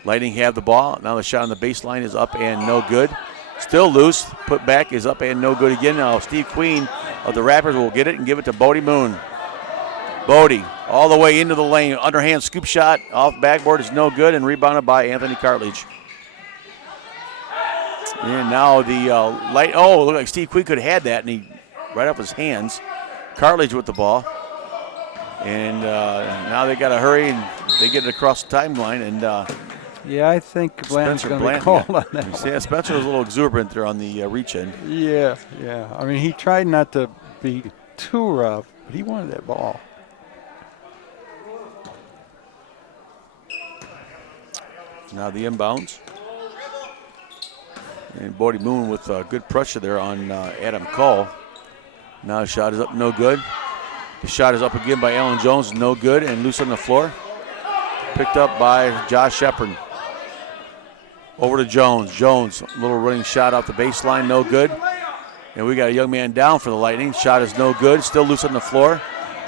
Lightning have the ball. Now the shot on the baseline is up and no good. Still loose. Putback is up and no good again. Now Steve Queen of the Raptors will get it and give it to Bodie Moon. Bodie all the way into the lane. Underhand scoop shot off backboard is no good and rebounded by Anthony Cartledge. And now the light. Oh, look like Steve Queen could have had that, and he right off his hands. Cartledge with the ball, and now they got to hurry and they get it across the timeline. And yeah, I think Blanton's going to be called on that. Yeah, Spencer was a little exuberant there on the reach in. Yeah. I mean, he tried not to be too rough, but he wanted that ball. Now the inbounds. And Bodie Moon with good pressure there on Adam Cole. Now the shot is up, no good. The shot is up again by Alan Jones, no good, and loose on the floor. Picked up by Josh Shepard. Over to Jones. Jones, a little running shot off the baseline, no good. And we got a young man down for the Lightning. Shot is no good, still loose on the floor.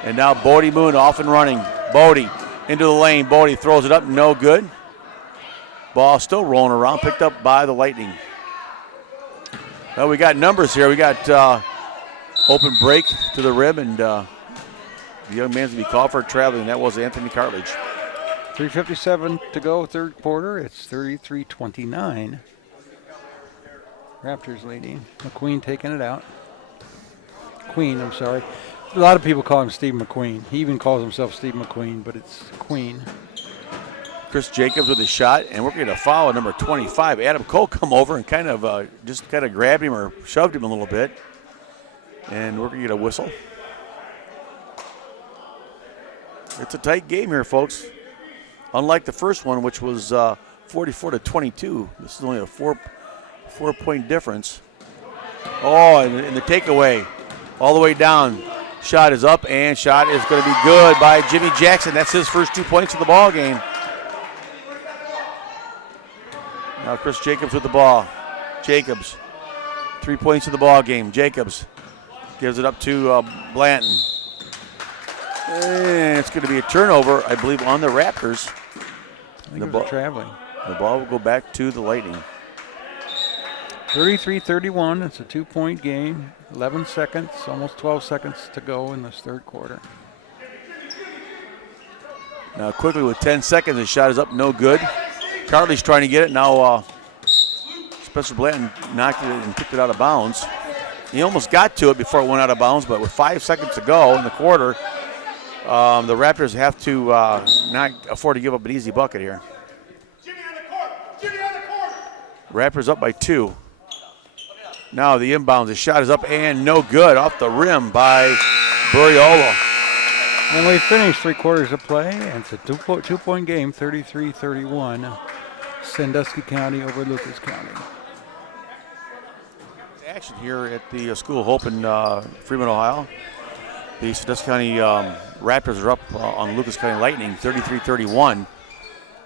And now Bodie Moon off and running. Bodie into the lane. Bodie throws it up, no good. Ball still rolling around, picked up by the Lightning. Well, we got numbers here. We got open break to the rim, and the young man's going to be called for traveling. That was Anthony Cartledge. 3:57 to go, third quarter. It's 33-29. Raptors leading. McQueen taking it out. Queen, I'm sorry. A lot of people call him Steve McQueen. He even calls himself Steve McQueen, but it's Queen. Chris Jacobs with a shot, and we're going to foul number 25. Adam Cole come over and kind of grabbed him or shoved him a little bit. And we're going to get a whistle. It's a tight game here, folks. Unlike the first one, which was 44-22, this is only a four-point difference. Oh, and the takeaway all the way down. Shot is up, and shot is going to be good by Jimmy Jackson. That's his first 2 points of the ball game. Now Chris Jacobs with the ball. Jacobs, 3 points of the ball game. Jacobs gives it up to Blanton. And it's going to be a turnover, I believe, on the Raptors. I think it was traveling. The ball will go back to the Lightning. 33-31. It's a 2-point game. 11 seconds, almost 12 seconds to go in this third quarter. Now quickly with 10 seconds, the shot is up, no good. Cartledge trying to get it. Now Spencer Blanton knocked it and kicked it out of bounds. He almost got to it before it went out of bounds, but with 5 seconds to go in the quarter, the Raptors have to not afford to give up an easy bucket here. Raptors up by 2. Now the inbounds, the shot is up and no good, off the rim by Burriola. And we finished 3 quarters of play, and it's a 2-point game, 33-31. Sandusky County over Lucas County. Action here at the School of Hope in Freeman, Ohio. The Sandusky County Raptors are up on Lucas County Lightning, 33-31.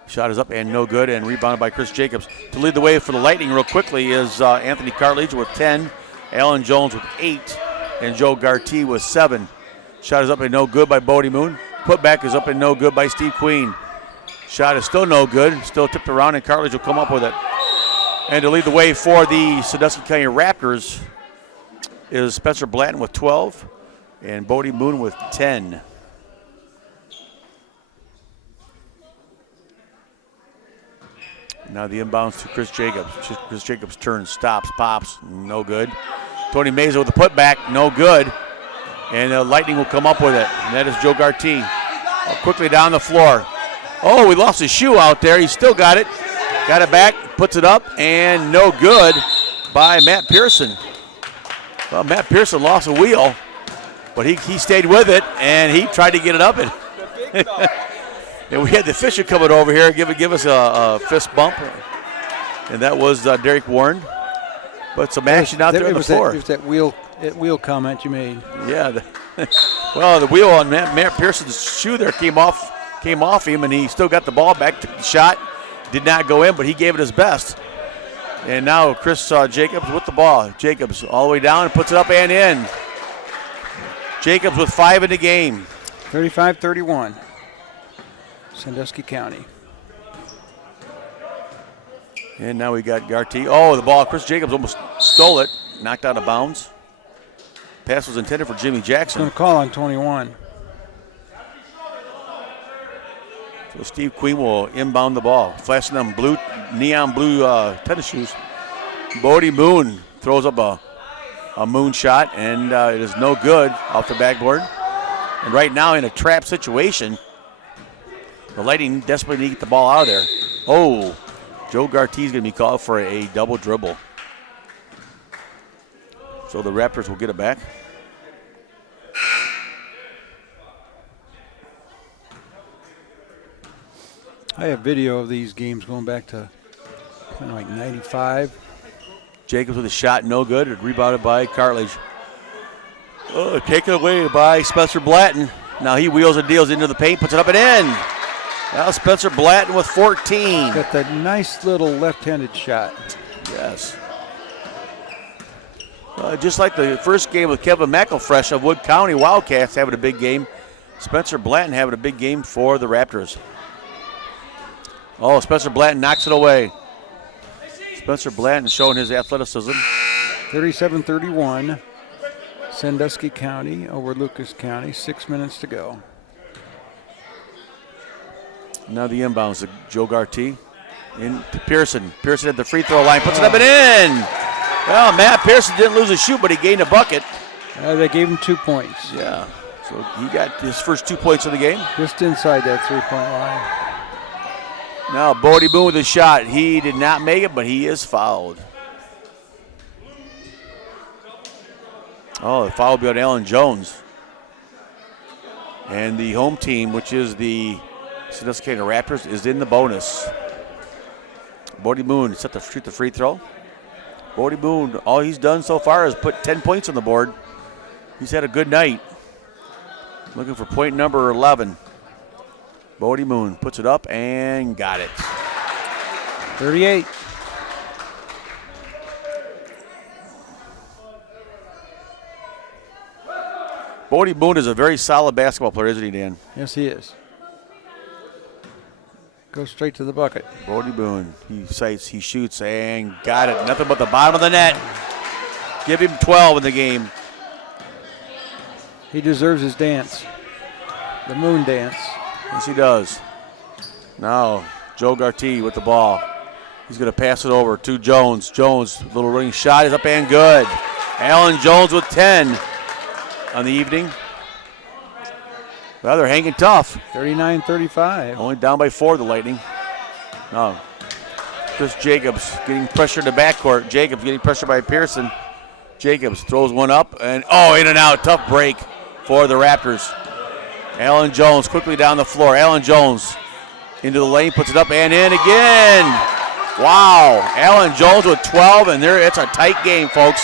Shot is up and no good, and rebounded by Chris Jacobs. To lead the way for the Lightning real quickly is Anthony Cartledge with 10, Alan Jones with 8, and Joe Gartee with 7. Shot is up and no good by Bodie Moon. Putback is up and no good by Steve Queen. Shot is still no good, still tipped around, and Cartledge will come up with it. And to lead the way for the Sandusky County Raptors is Spencer Blanton with 12 and Bodie Moon with 10. Now the inbounds to Chris Jacobs. Chris Jacobs turns, stops, pops, no good. Tony Meza with the putback, no good. And the Lightning will come up with it. And that is Joe Gartee. Quickly down the floor. Oh, we lost his shoe out there. He still got it. Got it back, puts it up, and no good by Matt Pearson. Well, Matt Pearson lost a wheel, but he stayed with it, and he tried to get it up. And we had the official coming over here, give us a fist bump, and that was Derek Warren. But some action out there on the floor. It was that wheel comment you made. Yeah. Well, the wheel on Matt Pearson's shoe there came off him, and he still got the ball back. Took the shot, did not go in, but he gave it his best. And now Chris Jacobs with the ball. Jacobs all the way down and puts it up and in. Jacobs with 5 in the game. 35-31. Sandusky County. And now we got Gartee. Oh, the ball. Chris Jacobs almost stole it. Knocked out of bounds. Pass was intended for Jimmy Jackson. Going to call on 21. So Steve Queen will inbound the ball. Flashing them neon blue tennis shoes. Bodie Moon throws up a moon shot, and it is no good off the backboard. And right now in a trap situation, the Lightning desperately need to get the ball out of there. Oh, Joe Gartee is going to be called for a double dribble. So the Raptors will get it back. I have video of these games going back to like 95. Jacobs with a shot, no good. Rebounded by Cartledge. Oh, taken away by Spencer Blanton. Now he wheels and deals into the paint, puts it up and in. Now Spencer Blanton with 14. Got that nice little left-handed shot. Yes. Just like the first game with Kevin McElfresh of Wood County Wildcats having a big game, Spencer Blanton having a big game for the Raptors. Oh, Spencer Blanton knocks it away. Spencer Blanton showing his athleticism. 37-31. Sandusky County over Lucas County. 6 minutes to go. Now the inbounds to Joe Garty. In to Pearson. Pearson at the free throw line. Puts it up and in. Well, Matt Pearson didn't lose a shoot, but he gained a bucket. They gave him 2 points. Yeah. So he got his first 2 points of the game. Just inside that 3-point line. Now Bodie Boone with a shot. He did not make it, but he is fouled. Oh, the foul will be on Alan Jones. And the home team, which is the Sandusky Raptors, is in the bonus. Bodie Boone set to shoot the free throw. Bodie Boone, all he's done so far is put 10 points on the board. He's had a good night. Looking for point number 11. Bodie Boone puts it up and got it. 38. Bodie Boone is a very solid basketball player, isn't he, Dan? Yes, he is. Goes straight to the bucket. Bodie Boone, he sights, he shoots, and got it. Nothing but the bottom of the net. Give him 12 in the game. He deserves his dance. The moon dance. Yes, he does. Now, Joe Garty with the ball. He's going to pass it over to Jones. Jones, little running shot is up and good. Alan Jones with 10 on the evening. Well, they're hanging tough. 39-35. Only down by 4, the Lightning. Now, Chris Jacobs getting pressure in the backcourt. Jacobs getting pressure by Pearson. Jacobs throws one up, and in and out. Tough break for the Raptors. Alan Jones quickly down the floor. Alan Jones into the lane, puts it up and in again. Wow. Alan Jones with 12, and it's a tight game, folks.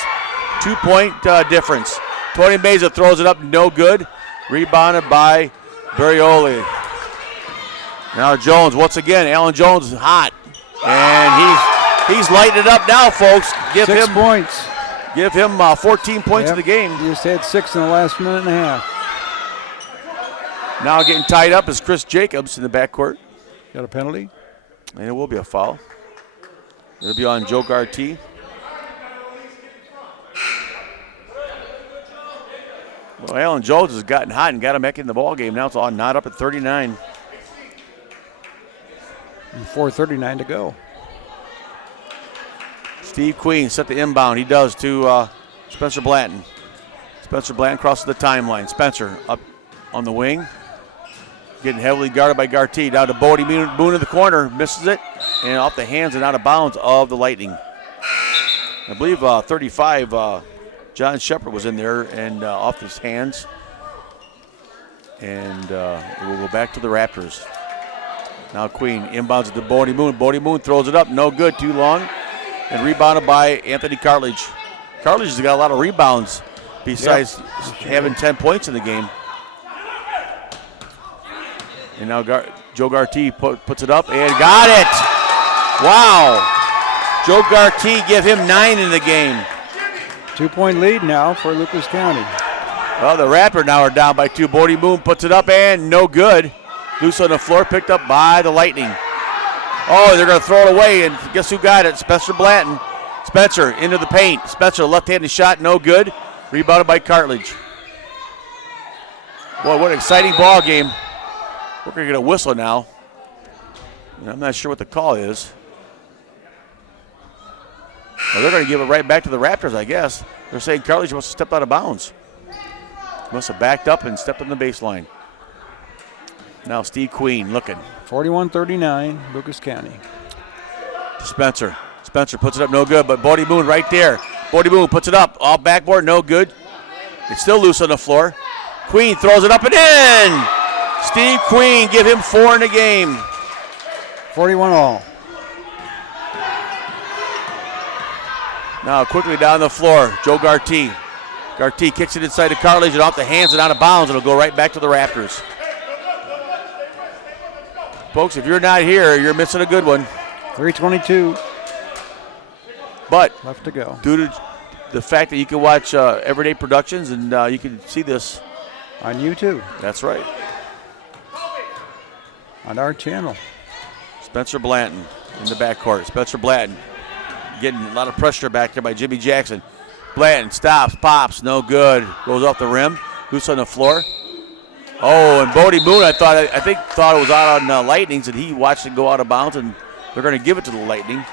2-point difference. Tony Meza throws it up, no good. Rebounded by Barioli. Now Jones, once again, Alan Jones is hot. And he's lighting it up now, folks. Give 6 him points. Give him 14 points in the game. He just had 6 in the last minute and a half. Now getting tied up is Chris Jacobs in the backcourt. Got a penalty? And it will be a foul. It'll be on Joe Garty. Well, Alan Jones has gotten hot and got him back in the ball game. Now it's all not up at 39. And 4:39 to go. Steve Queen set the inbound. He does to Spencer Blanton. Spencer Blanton crosses the timeline. Spencer up on the wing. Getting heavily guarded by Garty. Down to Bodie Boone in the corner. Misses it. And off the hands and out of bounds of the Lightning. I believe 35, John Shepard was in there and off his hands. And it will go back to the Raptors. Now Queen inbounds it to Bodie Boone. Bodie Boone throws it up. No good. Too long. And rebounded by Anthony Cartledge. Cartledge has got a lot of rebounds besides having 10 points in the game. And now Joe Garty puts it up and got it. Wow. Joe Garty give him 9 in the game. 2-point lead now for Lucas County. Well, the Raptors now are down by 2. Bodie Boone puts it up and no good. Loose on the floor, picked up by the Lightning. Oh, they're going to throw it away, and guess who got it? Spencer Blanton. Spencer into the paint. Spencer, left-handed shot, no good. Rebounded by Cartledge. Boy, what an exciting ball game. We're going to get a whistle now. And I'm not sure what the call is. Well, they're going to give it right back to the Raptors, I guess. They're saying Cartledge must have stepped out of bounds. Must have backed up and stepped on the baseline. Now Steve Queen looking. 41-39, Lucas County. Spencer. Spencer puts it up, no good, but Bodie Boone right there. Bodie Boone puts it up, off backboard, no good. It's still loose on the floor. Queen throws it up and in. Steve Queen, give him 4 in the game. 41 all. Now quickly down the floor, Joe Garty. Garty kicks it inside to Cartledge and off the hands and out of bounds. It'll go right back to the Raptors. Folks, if you're not here, you're missing a good one. 3:22 But left to go. due to the fact that you can watch Everyday Productions and you can see this. On YouTube, That's right. on our channel. Spencer Blanton in the backcourt. Spencer Blanton getting a lot of pressure back there by Jimmy Jackson. Blanton stops, pops, no good. Goes off the rim, loose on the floor. Oh, and Bodie Moon, I think thought it was out on Lightnings, and he watched it go out of bounds, and they're going to give it to the Lightning.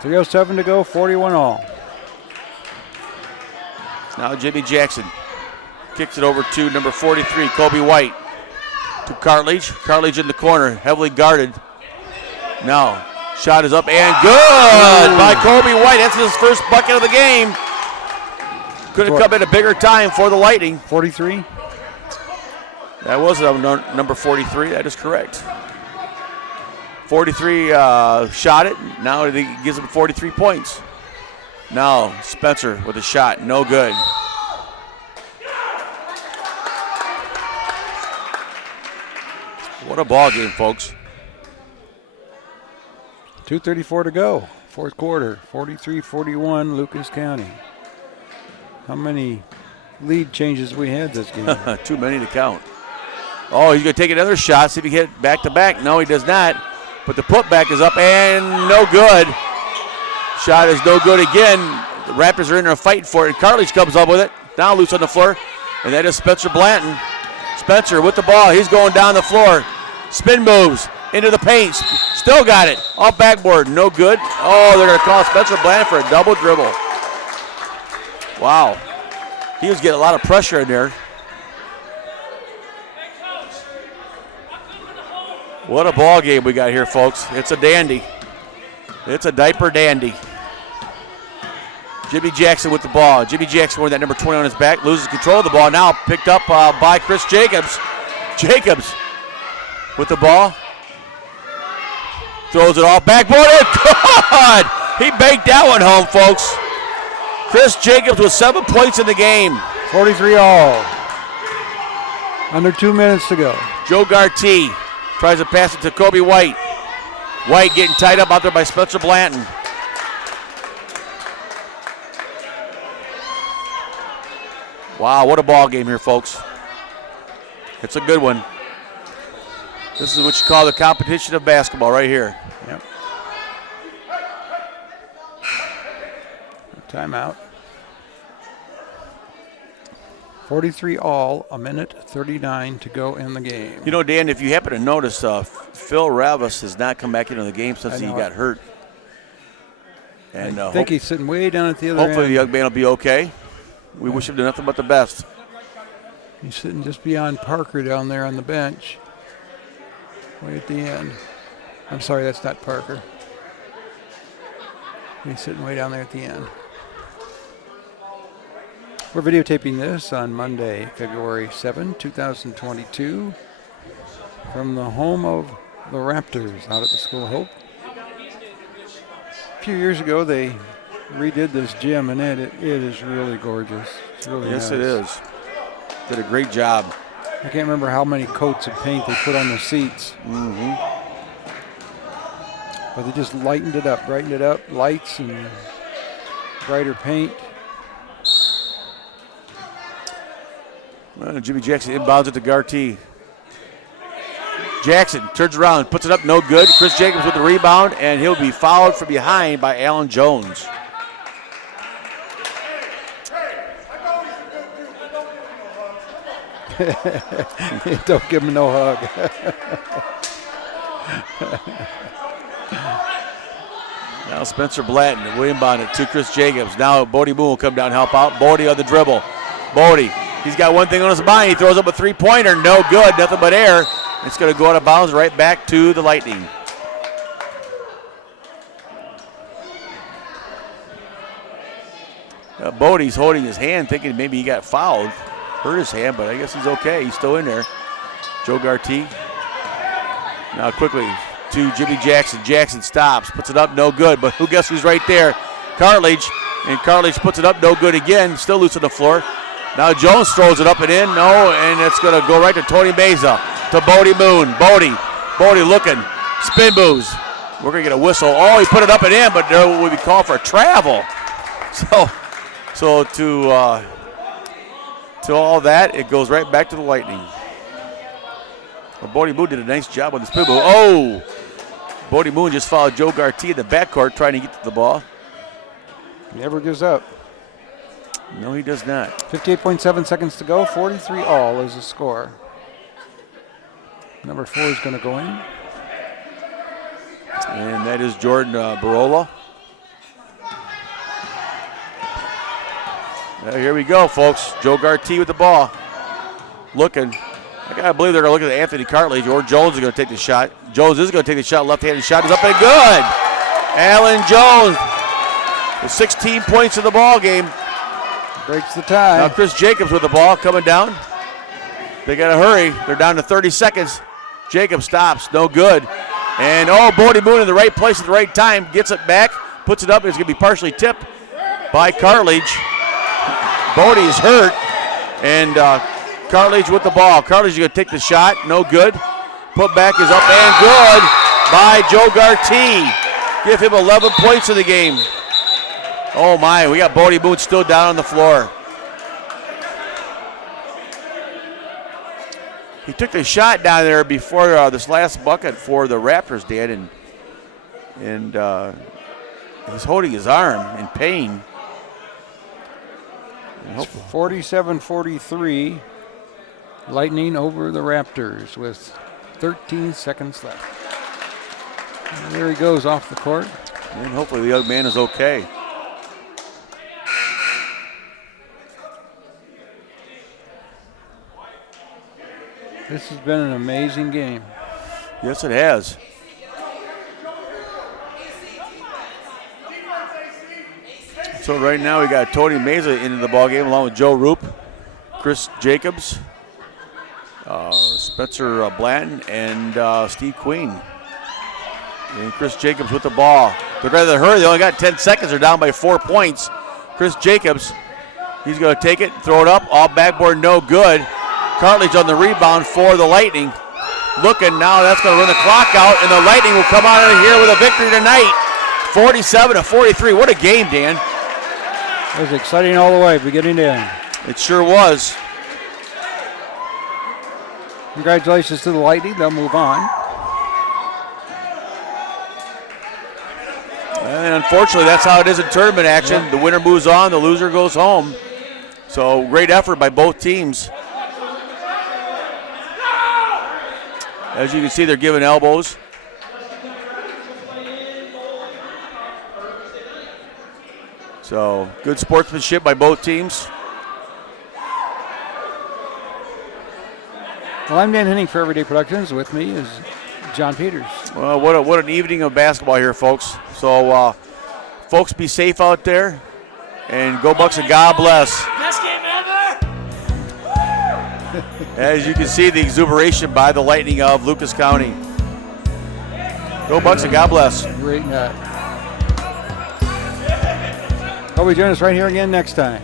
3:07 to go, 41 all. Now Jimmy Jackson kicks it over to number 43, Kobe White. To Cartledge. Cartledge in the corner, heavily guarded. Now, shot is up and good by Kobe White. That's his first bucket of the game. Could have come at a bigger time for the Lightning. 43? That was number 43. That is correct. 43 shot it. Now he gives him 43 points. Now Spencer with a shot. No good. What a ball game, folks. 2:34 to go. Fourth quarter. 43-41 Lucas County. How many lead changes we had this game? Too many to count. Oh, he's going to take another shot, see if he can hit back-to-back. No, he does not. But the putback is up and no good. Shot is no good again. The Raptors are in there fighting for it. And Cartledge comes up with it. Now loose on the floor. And that is Spencer Blanton. Spencer with the ball. He's going down the floor. Spin moves into the paint. Still got it. Off backboard. No good. Oh, they're going to call Spencer Blanton for a double dribble. Wow. He was getting a lot of pressure in there. What a ball game we got here, folks. It's a dandy. It's a diaper dandy. Jimmy Jackson with the ball. Jimmy Jackson wearing that number 20 on his back. Loses control of the ball. Now picked up by Chris Jacobs. Jacobs with the ball. Throws it off backboard. Good! He banked that one home, folks. Chris Jacobs with 7 points in the game. 43 all. Under 2 minutes to go. Joe Gartee tries to pass it to Kobe White. White getting tied up out there by Spencer Blanton. Wow, what a ball game here, folks. It's a good one. This is what you call the competition of basketball right here. Yep. Timeout. 43 all, a minute 39 to go in the game. You know, Dan, if you happen to notice, Phil Ravis has not come back into the game since he got hurt. And I think he's sitting way down at the other hopefully end. the young man will be okay. We wish him nothing but the best. He's sitting just beyond Parker down there on the bench. Way at the end. I'm sorry, that's not Parker. He's sitting way down there at the end. We're videotaping this on Monday, February 7, 2022, from the home of the Raptors out at the School of Hope. A few years ago, they redid this gym, and it is really gorgeous. It's really Yes, nice. it is. Did a great job. I can't remember how many coats of paint they put on the seats. Mm-hmm. But they just brightened it up, lights and brighter paint. Well, Jimmy Jackson inbounds it to Gartee. Jackson turns around, puts it up, no good. Chris Jacobs with the rebound, and he'll be fouled from behind by Alan Jones. Don't give him no hug. Now Spencer Blanton will inbound it to Chris Jacobs. Now Bodie Moon will come down and help out. Bodie on the dribble. Bodie, he's got one thing on his mind. He throws up a three-pointer. No good, nothing but air. It's going to go out of bounds right back to the Lightning. Bodie's holding his hand, thinking maybe he got fouled. Hurt his hand, but I guess he's okay. He's still in there. Joe Gartee. Now quickly to Jimmy Jackson. Jackson stops, puts it up, no good. But guess who's right there? Cartledge. And Cartledge puts it up, no good again. Still loose on the floor. Now Jones throws it up and in. No, and it's going to go right to Tony Meza. To Bodie Moon. Bodie looking. Spin moves. We're going to get a whistle. Oh, he put it up and in, but there will be called for a travel. So to all that, it goes right back to the Lightning. But Bodie Moon did a nice job on the spin move. Oh! Bodie Moon just followed Joe Gartee in the backcourt trying to get to the ball. Never gives up. No, he does not. 58.7 seconds to go. 43 all is the score. Number 4 is going to go in. And that is Jordan Barola. Here we go, folks. Joe Garty with the ball. Looking. I gotta believe they're going to look at Anthony Cartledge, or Jones is going to take the shot. Jones is going to take the shot. Left-handed shot is up and good. Alan Jones with 16 points in the ball game. Breaks the tie. Now Chris Jacobs with the ball coming down. They got to hurry. They're down to 30 seconds. Jacobs stops. No good. And Bodie Moon in the right place at the right time. Gets it back. Puts it up. It's going to be partially tipped by Cartledge. Bodie is hurt. And Cartledge with the ball. Cartledge is going to take the shot. No good. Put back is up and good by Joe Garty. Give him 11 points in the game. Oh my, we got Bodie Moon still down on the floor. He took the shot down there before this last bucket for the Raptors, Dan, and he's holding his arm in pain. 47-43. Lightning over the Raptors with 13 seconds left. And there he goes off the court. And hopefully the young man is okay. This has been an amazing game. Yes, it has. So right now we got Tony Meza into the ballgame along with Joe Roop, Chris Jacobs, Spencer Blanton, and Steve Queen. And Chris Jacobs with the ball. They'd rather hurry. They only got 10 seconds. They're down by 4 points. Chris Jacobs, he's going to take it, throw it up. All backboard, no good. Cartledge on the rebound for the Lightning. Looking now, that's going to run the clock out, and the Lightning will come out of here with a victory tonight. 47-43. What a game, Dan. It was exciting all the way, beginning to end. It sure was. Congratulations to the Lightning. They'll move on. And unfortunately, that's how it is in tournament action. Yep. The winner moves on, the loser goes home. So great effort by both teams. As you can see, they're giving elbows. So good sportsmanship by both teams. Well, I'm Dan Henning for Everyday Productions. With me is John Peters. Well, what an evening of basketball here, folks. So, folks, be safe out there, and go Bucks and God bless. Best game ever! As you can see, the exuberation by the Lightning of Lucas County. Go Bucks and God bless. Great night. Hope you join us right here again next time.